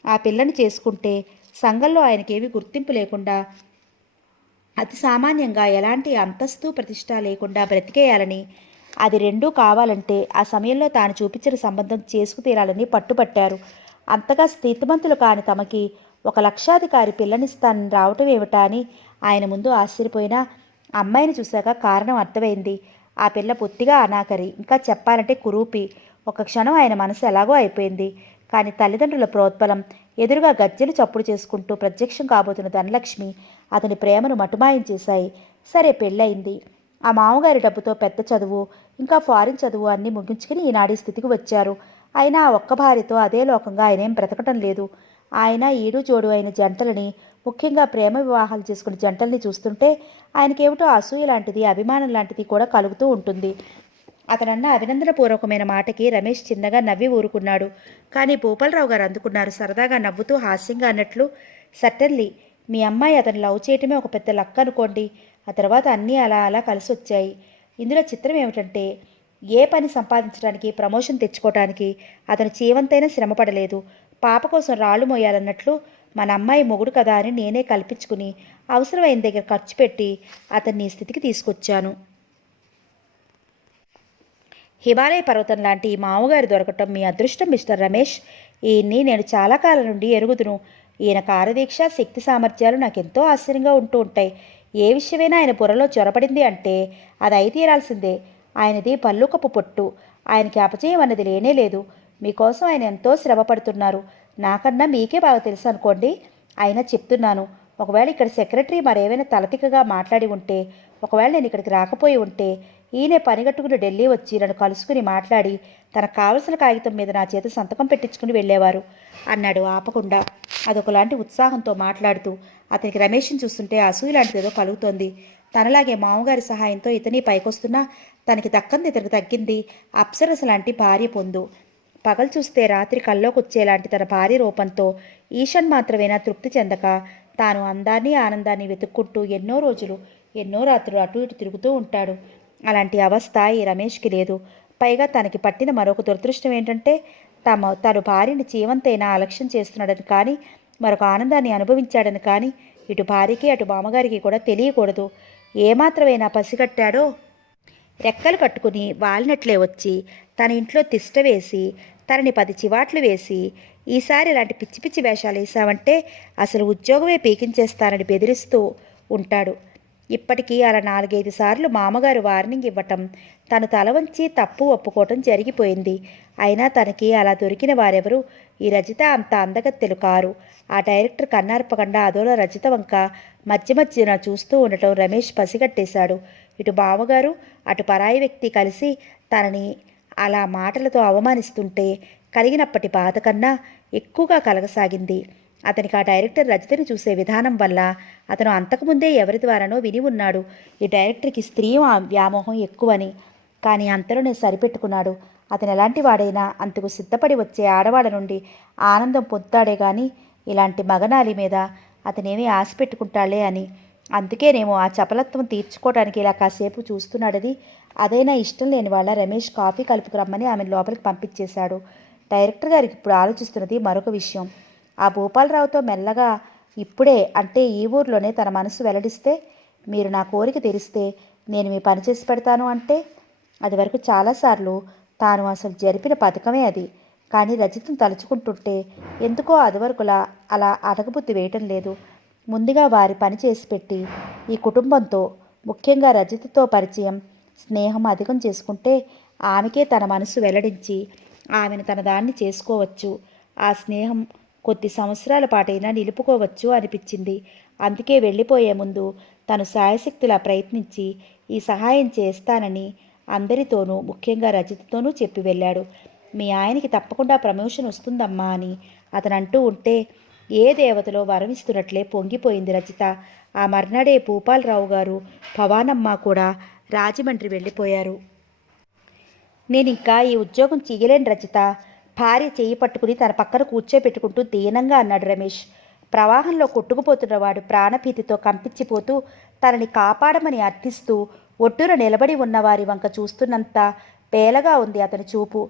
ఆ పిల్లని చేసుకుంటే సంఘంలో ఆయనకేమీ గుర్తింపు లేకుండా అతి సామాన్యంగా ఎలాంటి అంతస్తు ప్రతిష్ట లేకుండా బ్రతికేయాలని, అది రెండూ కావాలంటే ఆ సమయంలో తాను చూపించిన సంబంధం చేసుకు తీరాలని పట్టుపట్టారు. అంతగా స్థితిమంతులు కాని తమకి ఒక లక్షాధికారి పిల్లనిస్తానని రావటం ఏమిటా అని ఆయన ముందు ఆశ్చర్యపోయినా అమ్మాయిని చూశాక కారణం అర్థమైంది. ఆ పిల్ల పొత్తిగా అనాకరి, ఇంకా చెప్పాలంటే కురూపి. ఒక క్షణం ఆయన మనసు ఎలాగో అయిపోయింది. కానీ తల్లిదండ్రుల ప్రోద్బలం, ఎదురుగా గజ్జెలు చప్పుడు చేసుకుంటూ ప్రత్యక్షం కాబోతున్న ధనలక్ష్మి అతని ప్రేమను మటుమాయం చేశాయి. సరే పెళ్ళయింది. ఆ మామగారి డబ్బుతో పెద్ద చదువు, ఇంకా ఫారిన్ చదువు అన్నీ ముగించుకుని ఈనాటి స్థితికి వచ్చారు. అయినా ఆ ఒక్క భార్యతో అదే లోకంగా ఆయనేం బ్రతకటం లేదు. ఆయన ఈడు జోడు అయిన జంటలని, ముఖ్యంగా ప్రేమ వివాహాలు చేసుకునే జంటల్ని చూస్తుంటే ఆయనకేమిటో అసూయ లాంటిది, అభిమానం లాంటిది కూడా కలుగుతూ ఉంటుంది. అతనన్న అభినందనపూర్వకమైన మాటకి రమేష్ చిన్నగా నవ్వి ఊరుకున్నాడు. కానీ భూపాలరావు గారు అందుకున్నారు సరదాగా నవ్వుతూ హాస్యంగా అన్నట్లు, సర్టన్లీ మీ అమ్మాయి అతను లవ్ చేయటమే ఒక పెద్ద లక్ అనుకోండి. ఆ తర్వాత అన్నీ అలా అలా కలిసి వచ్చాయి. ఇందులో చిత్రం ఏమిటంటే ఏ పని సంపాదించడానికి, ప్రమోషన్ తెచ్చుకోవటానికి అతను చీవంతైనా శ్రమపడలేదు. పాప కోసం రాళ్ళు మోయాలన్నట్లు మన అమ్మాయి మొగుడు కదా అని నేనే కల్పించుకుని అవసరమైన దగ్గర ఖర్చు పెట్టి అతన్ని ఈ స్థితికి తీసుకొచ్చాను. హిమాలయ పర్వతం లాంటి ఈ మామగారు దొరకటం మీ అదృష్టం మిస్టర్ రమేష్. ఈయన్ని నేను చాలా కాలం నుండి ఎరుగుదును. ఈయన కార్యదీక్ష, శక్తి సామర్థ్యాలు నాకెంతో ఆశ్చర్యంగా ఉంటూ ఉంటాయి. ఏ విషయమైనా ఆయన బుర్రలో చొరబడింది అంటే అది అయి తీరాల్సిందే. ఆయనది పల్లుకప్పు పొట్టు. ఆయనకి అపజయం అన్నది లేనే లేదు. మీకోసం ఆయన ఎంతో శ్రమ పడుతున్నారు. నాకన్నా మీకే బాగా తెలుసు అనుకోండి. అయినా చెప్తున్నాను, ఒకవేళ ఇక్కడ సెక్రటరీ మరేమైనా తలతిక్కగా మాట్లాడి ఉంటే, ఒకవేళ నేను ఇక్కడికి రాకపోయి ఉంటే ఈయనే పనిగట్టుకుని ఢిల్లీ వచ్చి నన్ను కలుసుకుని మాట్లాడి తనకు కావలసిన కాగితం మీద నా చేత సంతకం పెట్టించుకుని వెళ్ళేవారు అన్నాడు ఆపకుండా. అదొకలాంటి ఉత్సాహంతో మాట్లాడుతూ. అతనికి రమేష్ని చూస్తుంటే అసూయ లాంటిదేదో కలుగుతోంది. తనలాగే మామగారి సహాయంతో ఇతని పైకొస్తున్నా తనకి దక్కంది ఇతనికి తగ్గింది. అప్సరస లాంటి భార్య పొందు. పగలు చూస్తే రాత్రి కల్లోకొచ్చేలాంటి తన భార్య రూపంతో ఈశాన్ మాత్రమేనా తృప్తి చెందక తాను అందాన్ని ఆనందాన్ని వెతుక్కుంటూ ఎన్నో రోజులు ఎన్నో రాత్రులు అటు ఇటు తిరుగుతూ ఉంటాడు. అలాంటి అవస్థ ఈ రమేష్కి లేదు. పైగా తనకి పట్టిన మరొక దురదృష్టం ఏంటంటే తను భార్యని జీవంతైనా అలక్ష్యం చేస్తున్నాడని కానీ మరొక ఆనందాన్ని అనుభవించాడని కానీ ఇటు భార్యకి అటు మామగారికి కూడా తెలియకూడదు. ఏమాత్రమైనా పసిగట్టాడో రెక్కలు కట్టుకుని వాలినట్లే వచ్చి తన ఇంట్లో తిష్ట వేసి తనని 10 చివాట్లు వేసి ఈసారి ఇలాంటి పిచ్చి పిచ్చి వేషాలు వేసావంటే అసలు ఉద్యోగమే పీకించేస్తానని బెదిరిస్తూ ఉంటాడు. ఇప్పటికీ అలా 4-5 సార్లు మామగారు వార్నింగ్ ఇవ్వటం తను తల వంచి తప్పు ఒప్పుకోవటం జరిగిపోయింది. అయినా తనకి అలా దొరికిన వారెవరూ ఈ రజిత అంత అందగత్తెలు కారు. ఆ డైరెక్టర్ కన్నార్పకుండా అదోలా రజిత వంక మధ్య మధ్యన చూస్తూ ఉండటం రమేష్ పసిగట్టేశాడు. ఇటు బావగారు అటు పరాయి వ్యక్తి కలిసి తనని అలా మాటలతో అవమానిస్తుంటే కలిగినప్పటి బాధ కన్నా ఎక్కువగా కలగసాగింది. అతనికి ఆ డైరెక్టర్ రజితని చూసే విధానం వల్ల అతను అంతకుముందే ఎవరి ద్వారానో విని ఉన్నాడు ఈ డైరెక్టర్కి స్త్రీ వ్యామోహం ఎక్కువని. కానీ అంతలోనే సరిపెట్టుకున్నాడు. అతను ఎలాంటి వాడైనా అంతకు సిద్ధపడి వచ్చే ఆడవాళ్ళ నుండి ఆనందం పొందుతాడే కానీ ఇలాంటి మగనాలి మీద అతనేమీ ఆశ పెట్టుకుంటాడే అని. అందుకేనేమో ఆ చపలత్వం తీర్చుకోవడానికి ఇలా కాసేపు చూస్తున్నాడది. అదైనా ఇష్టం లేని వాళ్ళ రమేష్ కాఫీ కలుపుకురమ్మని ఆమెను లోపలికి పంపించేశాడు. డైరెక్టర్ గారికి ఇప్పుడు ఆలోచిస్తున్నది మరొక విషయం. ఆ భూపాలరావుతో మెల్లగా ఇప్పుడే అంటే ఈ ఊర్లోనే తన మనసు వెల్లడిస్తే, మీరు నా కోరిక తెరిస్తే నేను మీ పని చేసి పెడతాను అంటే, అది వరకు చాలాసార్లు తాను అసలు జరిపిన పథకమే అది. కానీ రజితం తలుచుకుంటుంటే ఎందుకో అదివరకులా అలా అడగబుద్ధి వేయటం లేదు. ముందుగా వారి పని చేసి పెట్టి ఈ కుటుంబంతో ముఖ్యంగా రజితతో పరిచయం స్నేహం అధికం చేసుకుంటే ఆమెకే తన మనసు వెల్లడించి ఆమెను తన దాన్ని చేసుకోవచ్చు. ఆ స్నేహం కొద్ది సంవత్సరాల పాటైనా నిలుపుకోవచ్చు అనిపించింది. అందుకే వెళ్ళిపోయే ముందు తను శాయశక్తులా ప్రయత్నించి ఈ సహాయం చేస్తానని అందరితోనూ ముఖ్యంగా రజితతోనూ చెప్పి వెళ్ళాడు. మీ ఆయనకి తప్పకుండా ప్రమోషన్ వస్తుందమ్మా అని అతను అంటూ ఉంటే ఏ దేవతలో వరమిస్తున్నట్లే పొంగిపోయింది రజిత. ఆ మర్నాడే భూపాలరావు గారు భవానమ్మ కూడా రాజమండ్రి వెళ్ళిపోయారు. నేనింకా ఈ ఉద్యోగం చెయ్యలేను రజిత, భార్య చెయ్యి పట్టుకుని తన పక్కన కూర్చోపెట్టుకుంటూ దీనంగా అన్నాడు రమేష్. ప్రవాహంలో కొట్టుకుపోతున్నవాడు ప్రాణభీతితో కంపించిపోతూ తనని కాపాడమని అర్థిస్తూ ఒడ్డున నిలబడి ఉన్నవారి వంక చూస్తున్నంత పేలగా ఉంది అతని చూపు.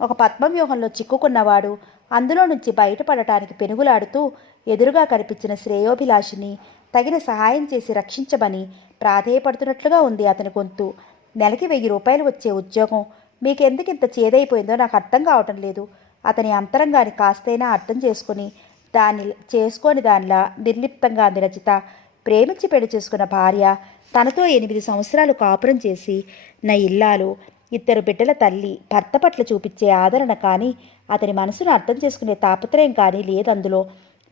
ఒక పద్మవ్యూహంలో చిక్కుకున్నవాడు అందులో నుంచి బయటపడటానికి పెనుగులాడుతూ ఎదురుగా కనిపించిన శ్రేయోభిలాషిని తగిన సహాయం చేసి రక్షించమని ప్రాధేయపడుతున్నట్లుగా ఉంది అతని గొంతు. నెలకి 1000 రూపాయలు వచ్చే ఉద్యోగం మీకెందుకింత చేదైపోయిందో నాకు అర్థం కావటం లేదు. అతని అంతరంగాన్ని కాస్తైనా అర్థం చేసుకోని దానిలా నిర్లిప్తంగా అంది రజిత. ప్రేమించి పెళ్లి చేసుకున్న భార్య, తనతో 8 సంవత్సరాలు కాపురం చేసి నా ఇల్లాలు, 2 బిడ్డల తల్లి, భర్త పట్ల చూపించే ఆదరణ కానీ అతని మనసును అర్థం చేసుకునే తాపత్రయం కానీ లేదందులో.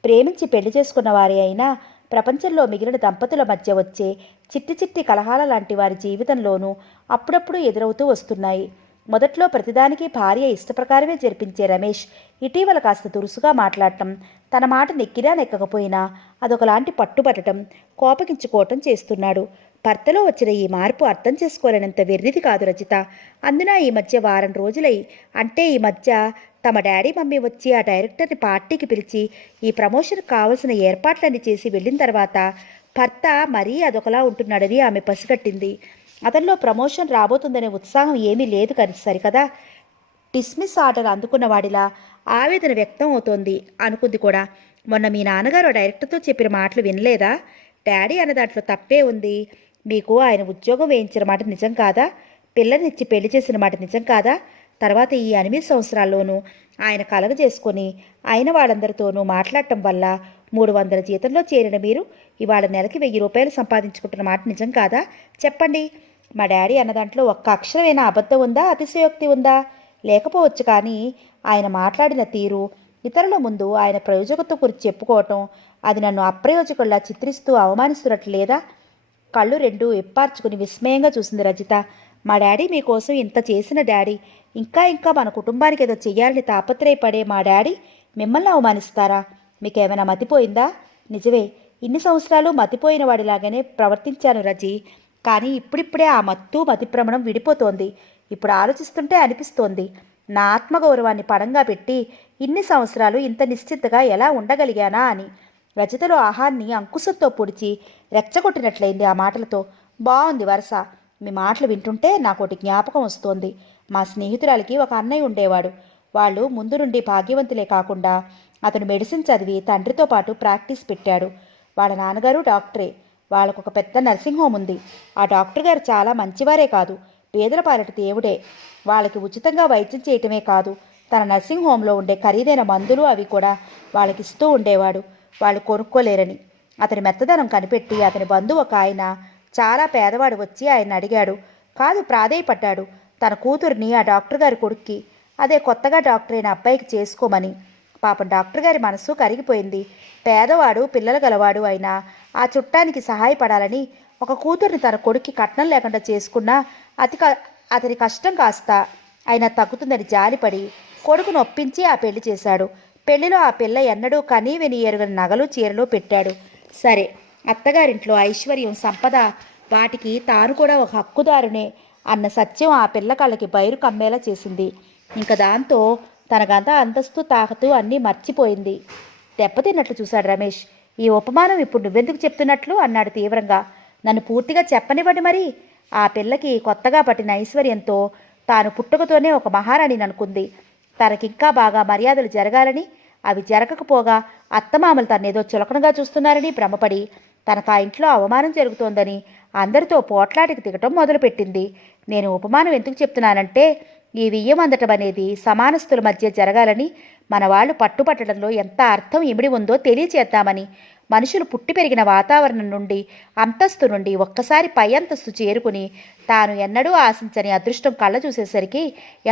ప్రేమించి పెళ్లి చేసుకున్న వారి అయినా ప్రపంచంలో మిగిలిన దంపతుల మధ్య వచ్చే చిట్టి చిట్టి కలహాల లాంటి వారి జీవితంలోనూ అప్పుడప్పుడు ఎదురవుతూ వస్తున్నాయి. మొదట్లో ప్రతిదానికి భార్య ఇష్టప్రకారమే జరిపించే రమేష్ ఇటీవల కాస్త దురుసుగా మాట్లాడటం, తన మాట నెక్కినా నెక్కకపోయినా అదొకలాంటి పట్టుబట్టడం, కోపగించుకోవటం చేస్తున్నాడు. భర్తలో వచ్చిన ఈ మార్పు అర్థం చేసుకోలేనంత వెర్రిది కాదు రజిత. అందున ఈ మధ్య వారం రోజులై అంటే ఈ మధ్య తమ డాడీ మమ్మీ వచ్చి ఆ డైరెక్టర్ని పార్టీకి పిలిచి ఈ ప్రమోషన్కి కావలసిన ఏర్పాట్లన్నీ చేసి వెళ్ళిన తర్వాత భర్త మరీ అదొకలా ఉంటున్నాడని ఆమె పసిగట్టింది. అతనిలో ప్రమోషన్ రాబోతుందనే ఉత్సాహం ఏమీ లేదు సరికదా. డిస్మిస్ ఆర్డర్ అందుకున్న వాడిలా ఆవేదన వ్యక్తం అవుతోంది అనుకుంది కూడా. మొన్న మీ నాన్నగారు డైరెక్టర్తో చెప్పిన మాటలు వినలేదా? డాడీ అన్న దాంట్లో తప్పే ఉంది. మీకు ఆయన ఉద్యోగం వేయించిన మాట నిజం కాదా? పిల్లనిచ్చి పెళ్లి చేసిన మాట నిజం కాదా? తర్వాత ఈ 8 సంవత్సరాల్లోనూ ఆయన కలగజేసుకొని అయిన వాళ్ళందరితోనూ మాట్లాడటం వల్ల 300 జీతంలో చేరిన మీరు ఇవాళ నెలకి 1000 రూపాయలు సంపాదించుకుంటున్న మాట నిజం కాదా? చెప్పండి. మా డాడీ అన్న దాంట్లో ఒక్క అక్షరమైనా అబద్ధం ఉందా, అతిశయోక్తి ఉందా? లేకపోవచ్చు. కానీ ఆయన మాట్లాడిన తీరు, ఇతరుల ముందు ఆయన ప్రయోజకత్వం గురించి చెప్పుకోవటం, అది నన్ను అప్రయోజకుల్లా చిత్రిస్తూ అవమానిస్తున్నట్లు లేదా? కళ్ళు 2 ఎప్పార్చుకుని విస్మయంగా చూసింది రజిత. మా డాడీ మీకోసం ఇంత చేసిన డాడీ, ఇంకా ఇంకా మన కుటుంబానికి ఏదో చెయ్యాలని తాపత్రయపడే మా డాడీ మిమ్మల్ని అవమానిస్తారా? మీకేమైనా మతిపోయిందా? నిజమే, ఇన్ని సంవత్సరాలు మతిపోయిన వాడిలాగానే ప్రవర్తించాను రజీ. కానీ ఇప్పుడిప్పుడే ఆ మతిభ్రమణం విడిపోతోంది. ఇప్పుడు ఆలోచిస్తుంటే అనిపిస్తోంది, నా ఆత్మగౌరవాన్ని పడంగా పెట్టి ఇన్ని సంవత్సరాలు ఇంత నిశ్చింతగా ఎలా ఉండగలిగానా అని. రజితలో ఆహాన్ని అంకుశంతో పొడిచి రెచ్చగొట్టినట్లయింది ఆ మాటలతో. బాగుంది వరస. మీ మాటలు వింటుంటే నాకోటి జ్ఞాపకం వస్తోంది. మా స్నేహితురాలికి ఒక అన్నయ్య ఉండేవాడు. వాళ్ళు ముందు నుండి భాగ్యవంతులే కాకుండా అతను మెడిసిన్ చదివి తండ్రితో పాటు ప్రాక్టీస్ పెట్టాడు. వాళ్ళ నాన్నగారు డాక్టరే. వాళ్ళకు ఒక పెద్ద నర్సింగ్ హోమ్ ఉంది. ఆ డాక్టర్ గారు చాలా మంచివారే కాదు, పేదల పాలిట దేవుడే. వాళ్ళకి ఉచితంగా వైద్యం చేయటమే కాదు, తన నర్సింగ్ హోంలో ఉండే ఖరీదైన మందులు అవి కూడా వాళ్ళకి ఇస్తూ ఉండేవాడు, వాళ్ళు కొనుక్కోలేరని. అతని మెత్తదనం కనిపెట్టి అతని బంధువు ఒక ఆయన, చాలా పేదవాడు, వచ్చి ఆయన అడిగాడు. కాదు, ప్రాధేయపడ్డాడు తన కూతుర్ని ఆ డాక్టర్ గారి కొడుక్కి, అదే కొత్తగా డాక్టర్ అయిన అబ్బాయికి చేసుకోమని. పాపం డాక్టర్ గారి మనసు కరిగిపోయింది. పేదవాడు, పిల్లలు గలవాడు అయినా ఆ చుట్టానికి సహాయపడాలని ఒక కూతుర్ని తన కొడుక్కి కట్నం లేకుండా చేసుకున్నా అతని కష్టం కాస్త అయినా తగ్గుతుందని జాలిపడి కొడుకును ఒప్పించి ఆ పెళ్లి చేశాడు. పెళ్లిలో ఆ పిల్ల ఎన్నడూ కనీ విని ఎరుగని నగలు చీరలు పెట్టాడు. సరే, అత్తగారింట్లో ఐశ్వర్యం, సంపద, వాటికి తాను కూడా ఒక హక్కుదారునే అన్న సత్యం ఆ పిల్ల కళ్ళకి బైరు కమ్మేలా చేసింది. ఇంకా దాంతో తనకంతా అంతస్తు, తాకతు అన్నీ మర్చిపోయింది. దెబ్బతిన్నట్లు చూశాడు రమేష్. ఈ ఉపమానం ఇప్పుడు నువ్వెందుకు చెప్తున్నట్లు అన్నాడు తీవ్రంగా. నన్ను పూర్తిగా చెప్పనివ్వండి మరి. ఆ పిల్లకి కొత్తగా పట్టిన ఐశ్వర్యంతో తాను పుట్టుకతోనే ఒక మహారాణిని అనుకుంది. తనకింకా బాగా మర్యాదలు జరగాలని, అవి జరగకపోగా అత్తమామలు తన్నేదో చులకనగా చూస్తున్నారని భ్రమపడి తనకు ఆ ఇంట్లో అవమానం జరుగుతోందని అందరితో పోట్లాటికి దిగటం మొదలుపెట్టింది. నేను ఉపమానం ఎందుకు చెప్తున్నానంటే, ఈ వియ్యం అందటం అనేది సమానస్తుల మధ్య జరగాలని మన వాళ్ళు పట్టుపట్టడంలో ఎంత అర్థం ఇమిడి ఉందో తెలియచేద్దామని. మనుషులు పుట్టి పెరిగిన వాతావరణం నుండి, అంతస్తు నుండి ఒక్కసారి పై అంతస్తు చేరుకుని తాను ఎన్నడూ ఆశించని అదృష్టం కళ్ళ చూసేసరికి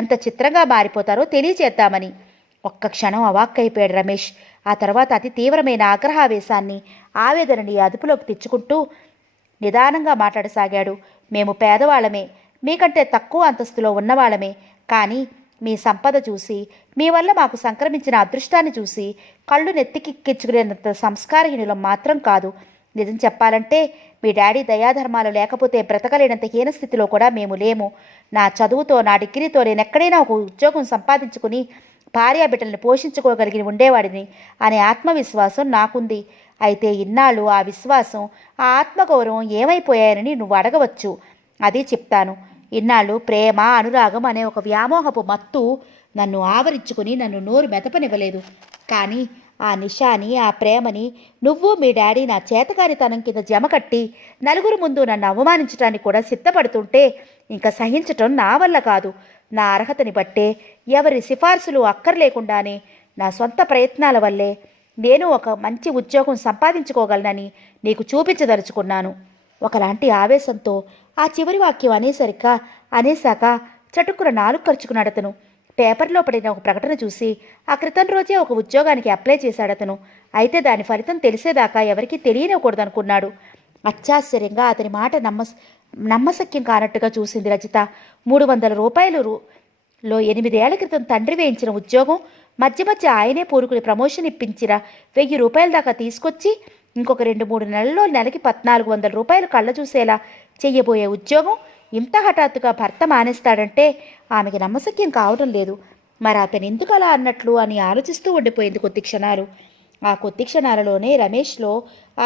ఎంత చిత్రంగా మారిపోతారో తెలియచేద్దామని. ఒక్క క్షణం అవాక్కైపోయాడు రమేష్. ఆ తర్వాత అతి తీవ్రమైన ఆగ్రహావేశాన్ని, ఆవేదనని అదుపులోకి తెచ్చుకుంటూ నిదానంగా మాట్లాడసాగాడు. మేము పేదవాళ్ళమే, మీకంటే తక్కువ అంతస్తులో ఉన్నవాళ్ళమే. కానీ మీ సంపద చూసి, మీ వల్ల మాకు సంక్రమించిన అదృష్టాన్ని చూసి కళ్ళు నెత్తికెక్కించుకునేంత సంస్కారహీనులం మాత్రం కాదు. నిజం చెప్పాలంటే మీ డాడీ దయాధర్మాలు లేకపోతే బ్రతకలేనంత హీనస్థితిలో కూడా మేము లేము. నా చదువుతో, నా డిగ్రీతో నేనెక్కడైనా ఒక ఉద్యోగం సంపాదించుకుని భార్యాబిడ్డల్ని పోషించుకోగలిగి ఉండేవాడిని అనే ఆత్మవిశ్వాసం నాకుంది. అయితే ఇన్నాళ్ళు ఆ విశ్వాసం, ఆ ఆత్మగౌరవం ఏమైపోయాయని నువ్వు అడగవచ్చు. అది చెప్తాను. ఇన్నాళ్ళు ప్రేమ, అనురాగం అనే ఒక వ్యామోహపు మత్తు నన్ను ఆవరించుకుని నన్ను నోరు మెదపనివ్వలేదు. కానీ ఆ నిషాని, ఆ ప్రేమని నువ్వు, మీ డాడీ నా చేతకానితనం కింద జమకట్టి నలుగురు ముందు నన్ను అవమానించడానికి కూడా సిద్ధపడుతుంటే ఇంకా సహించటం నా వల్ల కాదు. నా అర్హతని బట్టే, ఎవరి సిఫార్సులు అక్కర్లేకుండానే, నా సొంత ప్రయత్నాల వల్లే నేను ఒక మంచి ఉద్యోగం సంపాదించుకోగలనని నీకు చూపించదలుచుకున్నాను. ఒకలాంటి ఆవేశంతో ఆ చివరి వాక్యం అనేశాక చటుక్కున నాలుగు ఖర్చుకున్నాడు అతను. పేపర్లో పడిన ఒక ప్రకటన చూసి ఆ క్రితం రోజే ఒక ఉద్యోగానికి అప్లై చేశాడతను. అయితే దాని ఫలితం తెలిసేదాకా ఎవరికీ తెలియనివ్వకూడదనుకున్నాడు. అత్యాశ్చర్యంగా అతని మాట నమ్మశక్యం కానట్టుగా చూసింది రజిత. 300 రూపాయలలో 8 ఏళ్ల క్రితం తండ్రి వేయించిన ఉద్యోగం, మధ్య మధ్య ఆయనే పూరుకుని ప్రమోషన్ ఇప్పించిన 1000 రూపాయల దాకా తీసుకొచ్చి ఇంకొక 2-3 నెలల్లో నెలకి 1400 రూపాయలు కళ్ళ చూసేలా చెయ్యబోయే ఉద్యోగం ఇంత హఠాత్తుగా భర్త మానేస్తాడంటే ఆమెకి నమ్మశక్యం కావడం లేదు. మరి అతను ఎందుకు అలా అన్నట్లు అని ఆలోచిస్తూ ఉండిపోయింది కొద్ది క్షణాలు. ఆ కొద్ది క్షణాలలోనే రమేష్లో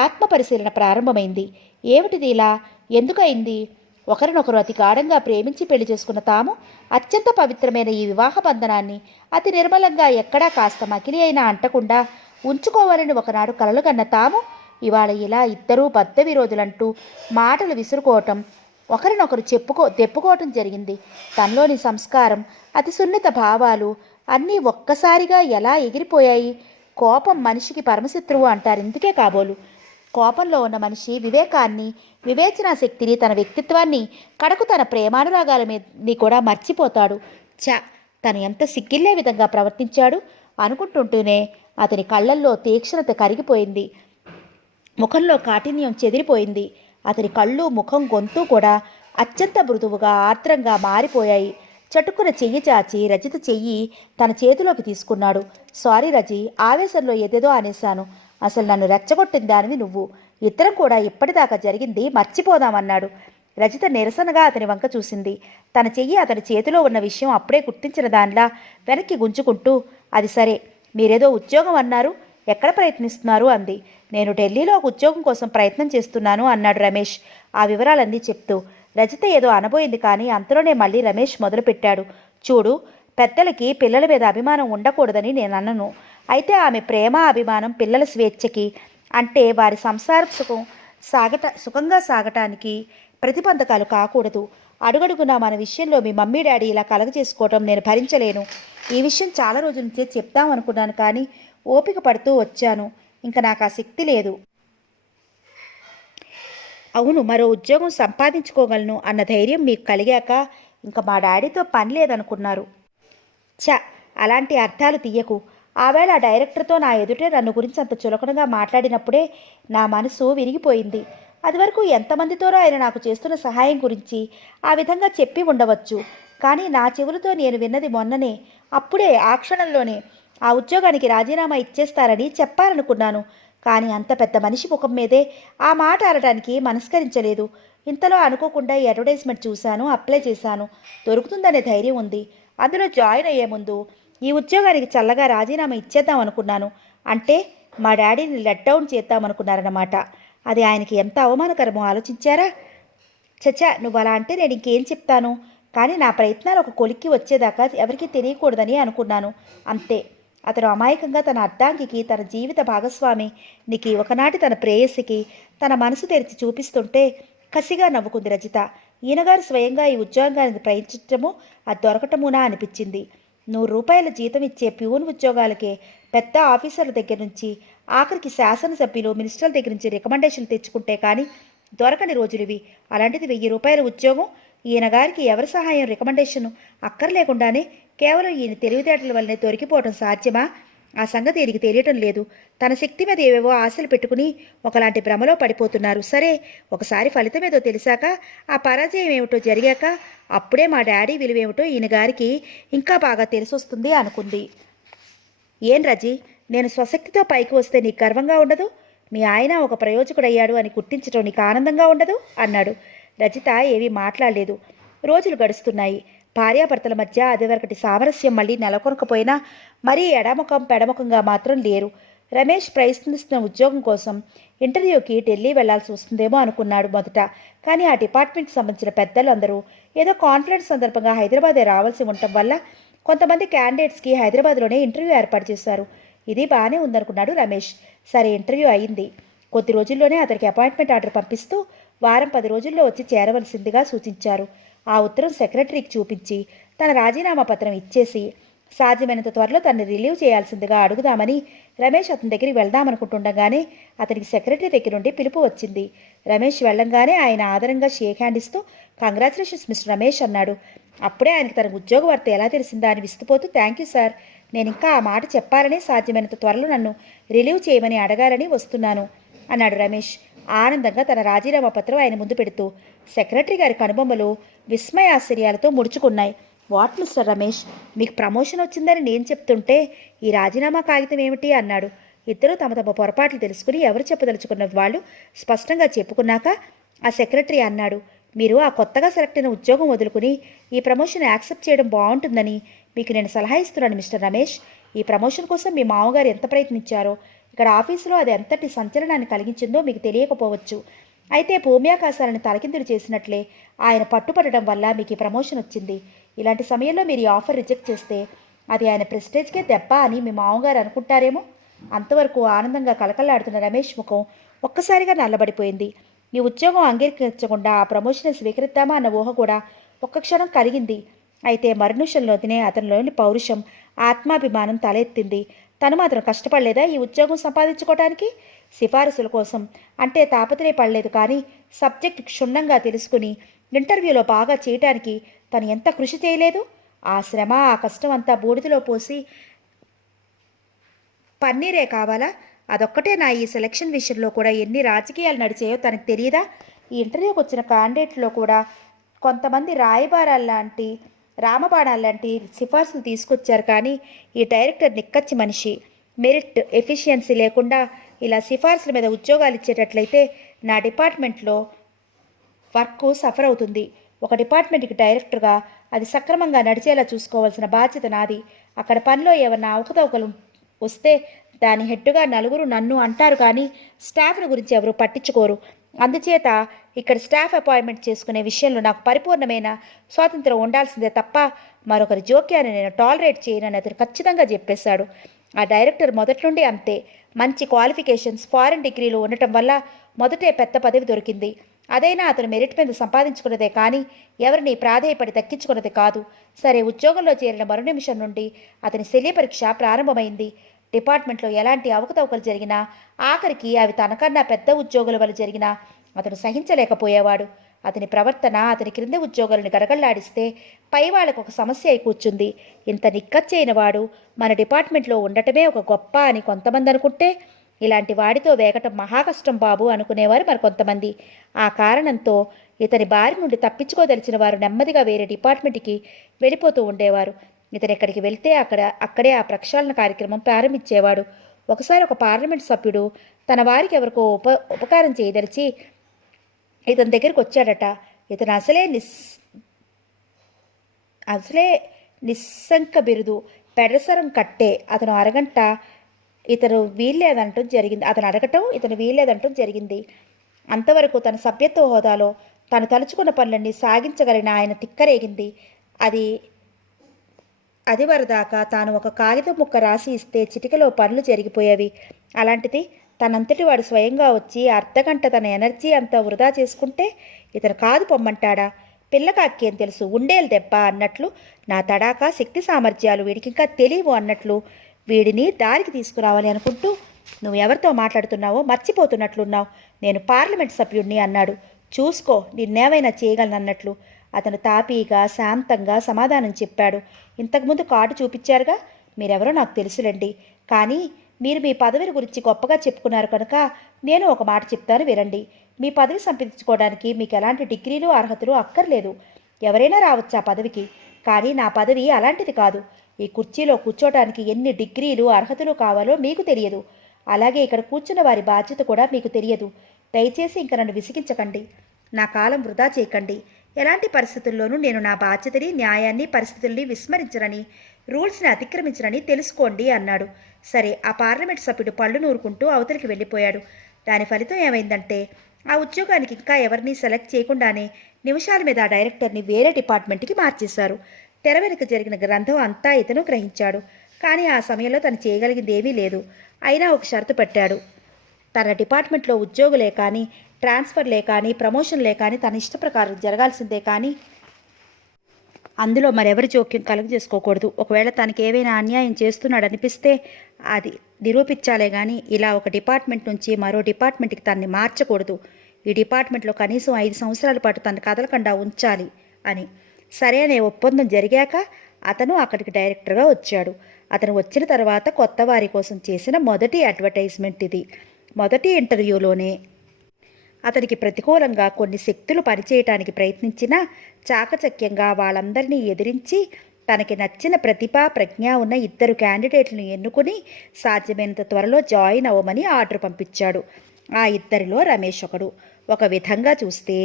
ఆత్మ పరిశీలన ప్రారంభమైంది. ఏమిటిది ఇలా? ఎందుకయింది? ఒకరినొకరు అతి గాఢంగా ప్రేమించి పెళ్లి చేసుకున్న తాము అత్యంత పవిత్రమైన ఈ వివాహ బంధనాన్ని అతి నిర్మలంగా, ఎక్కడా కాస్త మకిలి అయినా అంటకుండా ఉంచుకోవాలని ఒకనాడు కలలు కన్న తాము ఇవాళ ఇలా ఇద్దరూ బద్ధ విరోధులంటూ మాటలు విసురుకోవటం, ఒకరినొకరు తెప్పుకోవటం జరిగింది. తనలోని సంస్కారం, అతి సున్నిత భావాలు అన్నీ ఒక్కసారిగా ఎలా ఎగిరిపోయాయి. కోపం మనిషికి పరమశత్రువు అంటారు, ఇందుకే కాబోలు. కోపంలో ఉన్న మనిషి వివేకాన్ని, వివేచనా శక్తిని, తన వ్యక్తిత్వాన్ని, కడకు తన ప్రేమానురాగాల మీద కూడా మర్చిపోతాడు. తను ఎంత సిగ్గిల్లే విధంగా ప్రవర్తించాడు అనుకుంటుంటూనే అతని కళ్ళల్లో తీక్షణత కరిగిపోయింది. ముఖంలో కాఠిన్యం చెదిరిపోయింది. అతని కళ్ళు, ముఖం, గొంతు కూడా అత్యంత మృదువుగా, ఆర్ద్రంగా మారిపోయాయి. చటుక్కున చెయ్యి చాచి రజిత చెయ్యి తన చేతిలోకి తీసుకున్నాడు. సారీ రజి, ఆవేశంలో ఏదేదో అనేశాను. అసలు నన్ను రెచ్చగొట్టిన దానివి నువ్వు. ఇద్దరం కూడా ఇప్పటిదాకా జరిగింది మర్చిపోదామన్నాడు. రజిత నిరసనగా అతని వంక చూసింది. తన చెయ్యి అతని చేతిలో ఉన్న విషయం అప్పుడే గుర్తించిన దానిలా వెనక్కి గుంజుకుంటూ, అది సరే, మీరేదో ఉద్యోగం అన్నారు, ఎక్కడ ప్రయత్నిస్తున్నారు అంది. నేను ఢిల్లీలో ఒక ఉద్యోగం కోసం ప్రయత్నం చేస్తున్నాను అన్నాడు రమేష్ ఆ వివరాలన్నీ చెప్తూ. రజిత ఏదో అనబోయింది, కానీ అంతలోనే మళ్ళీ రమేష్ మొదలుపెట్టాడు. చూడు, పెద్దలకి పిల్లల మీద అభిమానం ఉండకూడదని నేను అన్నను. అయితే ఆమె ప్రేమ అభిమానం పిల్లల స్వేచ్ఛకి, అంటే వారి సంసార సుఖంగా సాగటానికి ప్రతిబంధకాలు కాకూడదు. అడుగడుగునా మన విషయంలో మీ మమ్మీ డాడీ ఇలా కలగజేసుకోవటం నేను భరించలేను. ఈ విషయం చాలా రోజుల నుంచే చెప్తామనుకున్నాను, కానీ ఓపిక పడుతూ వచ్చాను. ఇంకా నాకు ఆ శక్తి లేదు. అవును, మరో ఉద్యోగం సంపాదించుకోగలను అన్న ధైర్యం మీకు కలిగాక ఇంకా మా డాడీతో పని లేదనుకున్నారు. అలాంటి అర్థాలు తీయకు. ఆవేళ ఆ డైరెక్టర్తో నా ఎదుటే నన్ను గురించి అంత చులకనగా మాట్లాడినప్పుడే నా మనసు విరిగిపోయింది. అది వరకు ఎంతమందితోనో ఆయన నాకు చేస్తున్న సహాయం గురించి ఆ విధంగా చెప్పి ఉండవచ్చు, కానీ నా చెవులతో నేను విన్నది మొన్ననే. అప్పుడే ఆ క్షణంలోనే ఆ ఉద్యోగానికి రాజీనామా ఇచ్చేస్తారని చెప్పాలనుకున్నాను. కానీ అంత పెద్ద మనిషి ముఖం మీదే ఆ మాట అనడానికి మనస్కరించలేదు. ఇంతలో అనుకోకుండా ఈ అడ్వర్టైజ్మెంట్ చూశాను, అప్లై చేశాను. దొరుకుతుందనే ధైర్యం ఉంది. అందులో జాయిన్ అయ్యే ముందు ఈ ఉద్యోగానికి చల్లగా రాజీనామా ఇచ్చేద్దాం అనుకున్నాను. అంటే మా డాడీని లెట్ డౌన్ చేద్దామనుకున్నారన్నమాట. అది ఆయనకి ఎంత అవమానకరమో ఆలోచించారా? చచ్చా, నువ్వు అలా అంటే నేను ఇంకేం చెప్తాను. కానీ నా ప్రయత్నాలు ఒక కొలిక్కి వచ్చేదాకా ఎవరికీ తెలియకూడదని అనుకున్నాను, అంతే. అతను అమాయకంగా తన అర్ధాంగికి, తన జీవిత భాగస్వామి నీకు ఒకనాటి తన ప్రేయసికి తన మనసు తెరిచి చూపిస్తుంటే కసిగా నవ్వుకుంది రజిత. ఈయనగారు స్వయంగా ఈ ఉద్యోగానికి ప్రయత్నించటము అది దొరకటమునా అనిపించింది. ₹100 జీతం ఇచ్చే ప్యూన్ ఉద్యోగాలకే పెద్ద ఆఫీసర్ల దగ్గర నుంచి ఆఖరికి శాసనసభ్యులు, మినిస్టర్ల దగ్గర నుంచి రికమెండేషన్ తెచ్చుకుంటే కానీ దొరకని రోజులివి. అలాంటిది ₹1000 ఉద్యోగం. ఈయన గారికి ఎవరి సహాయం, రికమెండేషన్ అక్కర్లేకుండానే కేవలం ఈయన తెలివితేటల వల్లనే దొరికిపోవటం సాధ్యమా? ఆ సంగతి ఈయనకి తెలియటం లేదు. తన శక్తి మీద ఏవేవో ఆశలు పెట్టుకుని ఒకలాంటి భ్రమలో పడిపోతున్నారు. సరే, ఒకసారి ఫలితం ఏదో తెలిసాక, ఆ పరాజయం ఏమిటో జరిగాక అప్పుడే మా డాడీ విలువేమిటో ఈయన గారికి ఇంకా బాగా తెలిసొస్తుంది అనుకుంది. ఏం రజీ, నేను స్వశక్తితో పైకి వస్తే నీకు గర్వంగా ఉండదు? మీ ఆయన ఒక ప్రయోజకుడయ్యాడు అని గుర్తించడం నీకు ఆనందంగా ఉండదు అన్నాడు. రజిత ఏమీ మాట్లాడలేదు. రోజులు గడుస్తున్నాయి. భార్యాభర్తల మధ్య అదివరకటి సామరస్యం మళ్ళీ నెలకొనకపోయినా మరీ ఎడముఖం పెడముఖంగా మాత్రం లేరు. రమేష్ ప్రయత్నిస్తున్న ఉద్యోగం కోసం ఇంటర్వ్యూకి ఢిల్లీ వెళ్లాల్సి వస్తుందేమో అనుకున్నాడు మొదట. కానీ ఆ డిపార్ట్మెంట్కి సంబంధించిన పెద్దలు అందరూ ఏదో కాన్ఫరెన్స్ సందర్భంగా హైదరాబాదే రావాల్సి ఉండటం వల్ల కొంతమంది క్యాండిడేట్స్కి హైదరాబాద్లోనే ఇంటర్వ్యూ ఏర్పాటు చేశారు. ఇది బాగానే ఉందనుకున్నాడు రమేష్. సరే, ఇంటర్వ్యూ అయింది. కొద్ది రోజుల్లోనే అతనికి అపాయింట్మెంట్ ఆర్డర్ పంపిస్తూ వారం 10 రోజుల్లో వచ్చి చేరవలసిందిగా సూచించారు. ఆ ఉత్తరం సెక్రటరీకి చూపించి తన రాజీనామా పత్రం ఇచ్చేసి సాధ్యమైనంత త్వరలో తనని రిలీవ్ చేయాల్సిందిగా అడుగుదామని రమేష్ అతని దగ్గరికి వెళ్దామనుకుంటుండగానే అతనికి సెక్రటరీ దగ్గర నుండి పిలుపు వచ్చింది. రమేష్ వెళ్ళంగానే ఆయన ఆదరంగా షేక్ హ్యాండ్ ఇస్తూ కంగ్రాచులేషన్స్ మిస్టర్ రమేష్ అన్నాడు. అప్పుడే ఆయనకి తన ఉద్యోగ వార్త ఎలా తెలిసిందా అని విస్తుపోతూ, థ్యాంక్ యూ సార్, నేను ఇంకా ఆ మాట చెప్పాలని, సాధ్యమైనంత త్వరలో నన్ను రిలీవ్ చేయమని అడగాలని వస్తున్నాను అన్నాడు రమేష్ ఆనందంగా తన రాజీనామా పత్రం ఆయన ముందు పెడుతూ. సెక్రటరీ గారి కనుబొమ్మలు విస్మయాశ్చర్యాలతో ముడుచుకున్నాయి. వాట్ మిస్టర్ రమేష్, మీకు ప్రమోషన్ వచ్చిందని నేను చెప్తుంటే ఈ రాజీనామా కాగితం ఏమిటి అన్నాడు. ఇద్దరూ తమ తమ పొరపాట్లు తెలుసుకుని ఎవరు చెప్పదలుచుకున్న వాళ్ళు స్పష్టంగా చెప్పుకున్నాక ఆ సెక్రటరీ అన్నాడు, మీరు ఆ కొత్తగా సెలెక్ట్ అయిన ఉద్యోగం వదులుకుని ఈ ప్రమోషన్ యాక్సెప్ట్ చేయడం బాగుంటుందని మీకు నేను సలహా ఇస్తున్నాను మిస్టర్ రమేష్. ఈ ప్రమోషన్ కోసం మీ మామగారు ఎంత ప్రయత్నించారో ఇక్కడ ఆఫీసులో అది ఎంతటి సంచలనాన్ని కలిగించిందో మీకు తెలియకపోవచ్చు. అయితే భూమ్యాకాశాలను తలకిందులు చేసినట్లే ఆయన పట్టుపడడం వల్ల మీకు ఈ ప్రమోషన్ వచ్చింది. ఇలాంటి సమయంలో మీరు ఈ ఆఫర్ రిజెక్ట్ చేస్తే అది ఆయన ప్రెస్టేజ్కే దెబ్బ అని మీ మామగారు అనుకుంటారేమో. అంతవరకు ఆనందంగా కలకల్లాడుతున్న రమేష్ ముఖం ఒక్కసారిగా నల్లబడిపోయింది. ఈ ఉద్యోగం అంగీకరించకుండా ఆ ప్రమోషన్ స్వీకరిద్దామా అన్న ఊహ కూడా ఒక్క క్షణం కలిగింది. అయితే మరునిషంలోనే అతనిలోని పౌరుషం, ఆత్మాభిమానం తలెత్తింది. తను మాత్రం కష్టపడలేదా ఈ ఉద్యోగం సంపాదించుకోవటానికి? సిఫారసుల కోసం అంటే తాపత్రయపడలేదు, కానీ సబ్జెక్ట్ క్షుణ్ణంగా తెలుసుకుని ఇంటర్వ్యూలో బాగా చేయటానికి తను ఎంత కృషి చేయలేదు? ఆ శ్రమ, ఆ కష్టం అంతా బూడిదలో పోసి పన్నీరే కావాలా? అదొక్కటే నా ఈ సెలక్షన్ విషయంలో కూడా ఎన్ని రాజకీయాలు నడిచాయో తనకు తెలియదా? ఈ ఇంటర్వ్యూకి వచ్చిన క్యాండిడేట్లో కూడా కొంతమంది రాయబారాల్లాంటి రామబాణాలు లాంటి సిఫార్సులు తీసుకొచ్చారు. కానీ ఈ డైరెక్టర్ నిక్కచ్చి మనిషి. మెరిట్ ఎఫిషియన్సీ లేకుండా ఇలా సిఫార్సుల మీద ఉద్యోగాలు ఇచ్చేటట్లయితే నా డిపార్ట్మెంట్లో వర్క్ సఫర్ అవుతుంది. ఒక డిపార్ట్మెంట్కి డైరెక్టర్గా అది సక్రమంగా నడిచేలా చూసుకోవాల్సిన బాధ్యత నాది. అక్కడ పనిలో ఏమన్నా అవకతవకలు వస్తే దాని హెడ్డుగా నలుగురు నన్ను అంటారు, కానీ స్టాఫ్ను గురించి ఎవరు పట్టించుకోరు. అందుచేత ఇక్కడ స్టాఫ్ అపాయింట్మెంట్ చేసుకునే విషయంలో నాకు పరిపూర్ణమైన స్వాతంత్రం ఉండాల్సిందే తప్ప మరొకరి జోక్యాన్ని నేను టాలరేట్ చేయనని అతను ఖచ్చితంగా చెప్పేశాడు. ఆ డైరెక్టర్ మొదటి నుండి అంతే. మంచి క్వాలిఫికేషన్స్, ఫారెన్ డిగ్రీలు ఉండటం వల్ల మొదటే పెద్ద పదవి దొరికింది. అదైనా అతను మెరిట్ మీద సంపాదించుకున్నదే కానీ ఎవరిని ప్రాధేయపడి దక్కించుకున్నది కాదు. సరే, ఉద్యోగంలో చేరిన మరు నిమిషం నుండి అతని శల్య పరీక్ష ప్రారంభమైంది. డిపార్ట్మెంట్లో ఎలాంటి అవకతవకలు జరిగినా, ఆఖరికి అవి తనకన్నా పెద్ద ఉద్యోగుల వల్ల జరిగినా అతను సహించలేకపోయేవాడు. అతని ప్రవర్తన అతని క్రింది ఉద్యోగులను గడగళ్లాడిస్తే పై వాళ్ళకు ఒక సమస్య అయి కూర్చుంది. ఇంత నిక్కచ్చైన వాడు మన డిపార్ట్మెంట్లో ఉండటమే ఒక గొప్ప అని కొంతమంది అనుకుంటే, ఇలాంటి వాడితో వేగటం మహాకష్టం బాబు అనుకునేవారు మరికొంతమంది. ఆ కారణంతో ఇతని బారి నుండి తప్పించుకోదలిచిన వారు నెమ్మదిగా వేరే డిపార్ట్మెంట్కి వెళ్ళిపోతూ ఉండేవారు. ఇతను ఎక్కడికి వెళ్తే అక్కడే ఆ ప్రక్షాళన కార్యక్రమం ప్రారంభించేవాడు. ఒకసారి ఒక పార్లమెంట్ సభ్యుడు తన వారికి ఎవరికో ఉపకారం చేయదలిచి ఇతని దగ్గరికి వచ్చాడట. ఇతను అసలే నిస్సంక బిరుదు, పెడసరం కట్టే. అతను అడగటం ఇతను వీల్లేదంటం జరిగింది. అంతవరకు తన సభ్యత్వ హోదాలో తను తలుచుకున్న పనులన్నీ సాగించగలిగిన ఆయన తిక్కరేగింది. అది వరదాకా తాను ఒక కాగితం ముక్క రాసి ఇస్తే చిటికలో పనులు జరిగిపోయేవి. అలాంటిది తనంతటి వాడు స్వయంగా వచ్చి అర్ధగంట తన ఎనర్జీ అంతా వృధా చేసుకుంటే ఇతను కాదు పొమ్మంటాడా? పిల్లకాకేం తెలుసు, ఉండేలు దెబ్బ అన్నట్లు నా తడాకా శక్తి సామర్థ్యాలు వీడికింకా తెలియవు అన్నట్లు వీడిని దారికి తీసుకురావాలి అనుకుంటూ నువ్వు ఎవరితో మాట్లాడుతున్నావో మర్చిపోతున్నట్లున్నావు. నేను పార్లమెంట్ సభ్యుడిని అన్నాడు. చూసుకో, నిన్నేమైనా చేయగలనన్నట్లు అతను తాపీగా శాంతంగా సమాధానం చెప్పాడు. ఇంతకుముందు కార్డు చూపించారుగా, మీరెవరో నాకు తెలుసులేండి. కానీ మీరు మీ పదవిని గురించి గొప్పగా చెప్పుకున్నారు కనుక నేను ఒక మాట చెప్తాను వినండి. మీ పదవి సంపాదించుకోవడానికి మీకు ఎలాంటి డిగ్రీలు అర్హతలు అక్కర్లేదు. ఎవరైనా రావచ్చు ఆ పదవికి. కానీ నా పదవి అలాంటిది కాదు. ఈ కుర్చీలో కూర్చోటానికి ఎన్ని డిగ్రీలు అర్హతలు కావాలో మీకు తెలియదు. అలాగే ఇక్కడ కూర్చున్న వారి బాధ్యత కూడా మీకు తెలియదు. దయచేసి ఇంక నన్ను విసిగించకండి. నా కాలం వృధా చేయకండి. ఎలాంటి పరిస్థితుల్లోనూ నేను నా బాధ్యతని, న్యాయాన్ని, పరిస్థితుల్ని విస్మరించనని, రూల్స్ని అతిక్రమించనని తెలుసుకోండి అన్నాడు. సరే, ఆ పార్లమెంట్ సభ్యుడు పళ్ళు నూరుకుంటూ అవతలికి వెళ్ళిపోయాడు. దాని ఫలితం ఏమైందంటే ఆ ఉద్యోగానికి ఇంకా ఎవరిని సెలెక్ట్ చేయకుండానే నిమిషాల మీద ఆ డైరెక్టర్ని వేరే డిపార్ట్మెంట్కి మార్చేశారు. తెర వెనుక జరిగిన గ్రంథం అంతా ఇతను గ్రహించాడు. కానీ ఆ సమయంలో తను చేయగలిగింది ఏమీ లేదు. అయినా ఒక షరతు పెట్టాడు. తన డిపార్ట్మెంట్లో ఉద్యోగులే కానీ, ట్రాన్స్ఫర్లే కానీ, ప్రమోషన్లే కానీ తన ఇష్ట ప్రకారం జరగాల్సిందే కానీ అందులో మరెవరి జోక్యం కలుగు చేసుకోకూడదు. ఒకవేళ తనకి ఏవైనా అన్యాయం చేస్తున్నాడు అనిపిస్తే అది నిరూపించాలే కానీ ఇలా ఒక డిపార్ట్మెంట్ నుంచి మరో డిపార్ట్మెంట్కి తనని మార్చకూడదు. ఈ డిపార్ట్మెంట్లో కనీసం 5 సంవత్సరాల పాటు తను కదలకుండా ఉంచాలి అని. సరే అనే ఒప్పందం జరిగాక అతను అక్కడికి డైరెక్టర్గా వచ్చాడు. అతను వచ్చిన తర్వాత కొత్త వారి కోసం చేసిన మొదటి అడ్వర్టైజ్మెంట్ ఇది. మొదటి ఇంటర్వ్యూలోనే అతనికి ప్రతికూలంగా కొన్ని శక్తులు పనిచేయటానికి ప్రయత్నించినా చాకచక్యంగా వాళ్ళందరినీ ఎదిరించి తనకి నచ్చిన ప్రతిభా ప్రజ్ఞ ఉన్న 2 క్యాండిడేట్లను ఎన్నుకుని సాధ్యమైనంత త్వరలో జాయిన్ అవ్వమని ఆర్డర్ పంపించాడు. ఆ 2లో రమేష్ ఒకడు. ఒక విధంగా చూస్తే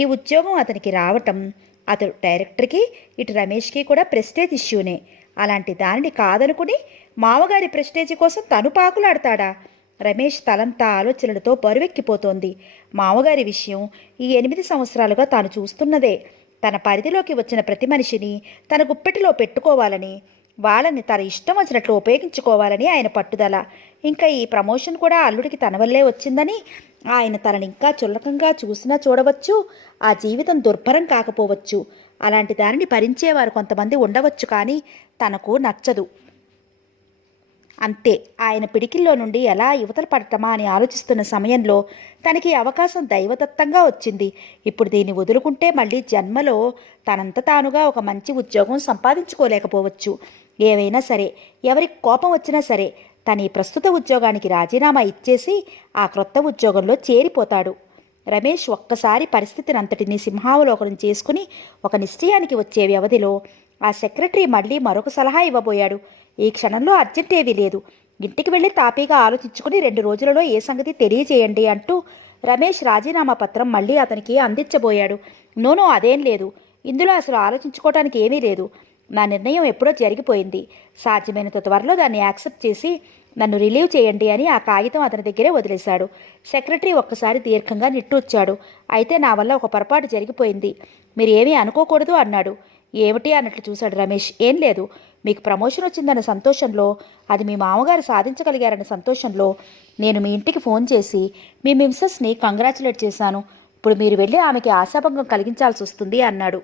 ఈ ఉద్యోగం అతనికి రావటం అతడు డైరెక్టర్కి, ఇటు రమేష్కి కూడా ప్రెస్టేజ్ ఇష్యూనే. అలాంటి దానిని కాదనుకుని మామగారి ప్రెస్టేజ్ కోసం తను పాకులాడతాడా? రమేష్ తలంతా ఆలోచనలతో బరువెక్కిపోతోంది. మామగారి విషయం ఈ 8 సంవత్సరాలుగా తాను చూస్తున్నదే. తన పరిధిలోకి వచ్చిన ప్రతి మనిషిని తన గుప్పెటిలో పెట్టుకోవాలని, వాళ్ళని తన ఇష్టం వచ్చినట్లు ఉపయోగించుకోవాలని ఆయన పట్టుదల. ఇంకా ఈ ప్రమోషన్ కూడా అల్లుడికి తన వల్లే వచ్చిందని ఆయన తనని ఇంకా చులకంగా చూసినా చూడవచ్చు. ఆ జీవితం దుర్భరం కాకపోవచ్చు. అలాంటి దానిని భరించేవారు కొంతమంది ఉండవచ్చు, కానీ తనకు నచ్చదు. అంతే. ఆయన పిడికిల్లో నుండి ఎలా యువతలు పడటమా అని ఆలోచిస్తున్న సమయంలో తనకి అవకాశం దైవదత్తంగా వచ్చింది. ఇప్పుడు దీన్ని వదులుకుంటే మళ్ళీ జన్మలో తనంత తానుగా ఒక మంచి ఉద్యోగం సంపాదించుకోలేకపోవచ్చు. ఏవైనా సరే, ఎవరికి కోపం వచ్చినా సరే తన ఈ ప్రస్తుత ఉద్యోగానికి రాజీనామా ఇచ్చేసి ఆ క్రొత్త ఉద్యోగంలో చేరిపోతాడు. రమేష్ ఒక్కసారి పరిస్థితిని అంతటినీ సింహావలోకనం చేసుకుని ఒక నిశ్చయానికి వచ్చే వ్యవధిలో ఆ సెక్రటరీ మళ్ళీ మరొక సలహా ఇవ్వబోయాడు. ఈ క్షణంలో అర్జెంట్ ఏమీ లేదు. ఇంటికి వెళ్ళి తాపీగా ఆలోచించుకుని 2 రోజులలో ఏ సంగతి తెలియజేయండి అంటూ రమేష్ రాజీనామా పత్రం మళ్ళీ అతనికి అందించబోయాడు. నోనో, అదేం లేదు. ఇందులో అసలు ఆలోచించుకోవటానికి ఏమీ లేదు. నా నిర్ణయం ఎప్పుడో జరిగిపోయింది. సాధ్యమైనంత త్వరలో దాన్ని యాక్సెప్ట్ చేసి నన్ను రిలీవ్ చేయండి అని ఆ కాగితం అతని దగ్గరే వదిలేశాడు. సెక్రటరీ ఒక్కసారి దీర్ఘంగా నిట్టూర్చాడు. అయితే నా వల్ల ఒక పొరపాటు జరిగిపోయింది. మీరు ఏమీ అనుకోకూడదు అన్నాడు. ఏమిటి అన్నట్లు చూశాడు రమేష్. ఏం లేదు. మీకు ప్రమోషన్ వచ్చిందన్న సంతోషంలో, అది మీ మామగారు సాధించగలిగారన్న సంతోషంలో నేను మీ ఇంటికి ఫోన్ చేసి మీ మిస్సెస్ని కంగ్రాచులేట్ చేశాను. ఇప్పుడు మీరు వెళ్ళి ఆమెకి ఆశాభంగం కలిగించాల్సి వస్తుంది అన్నాడు.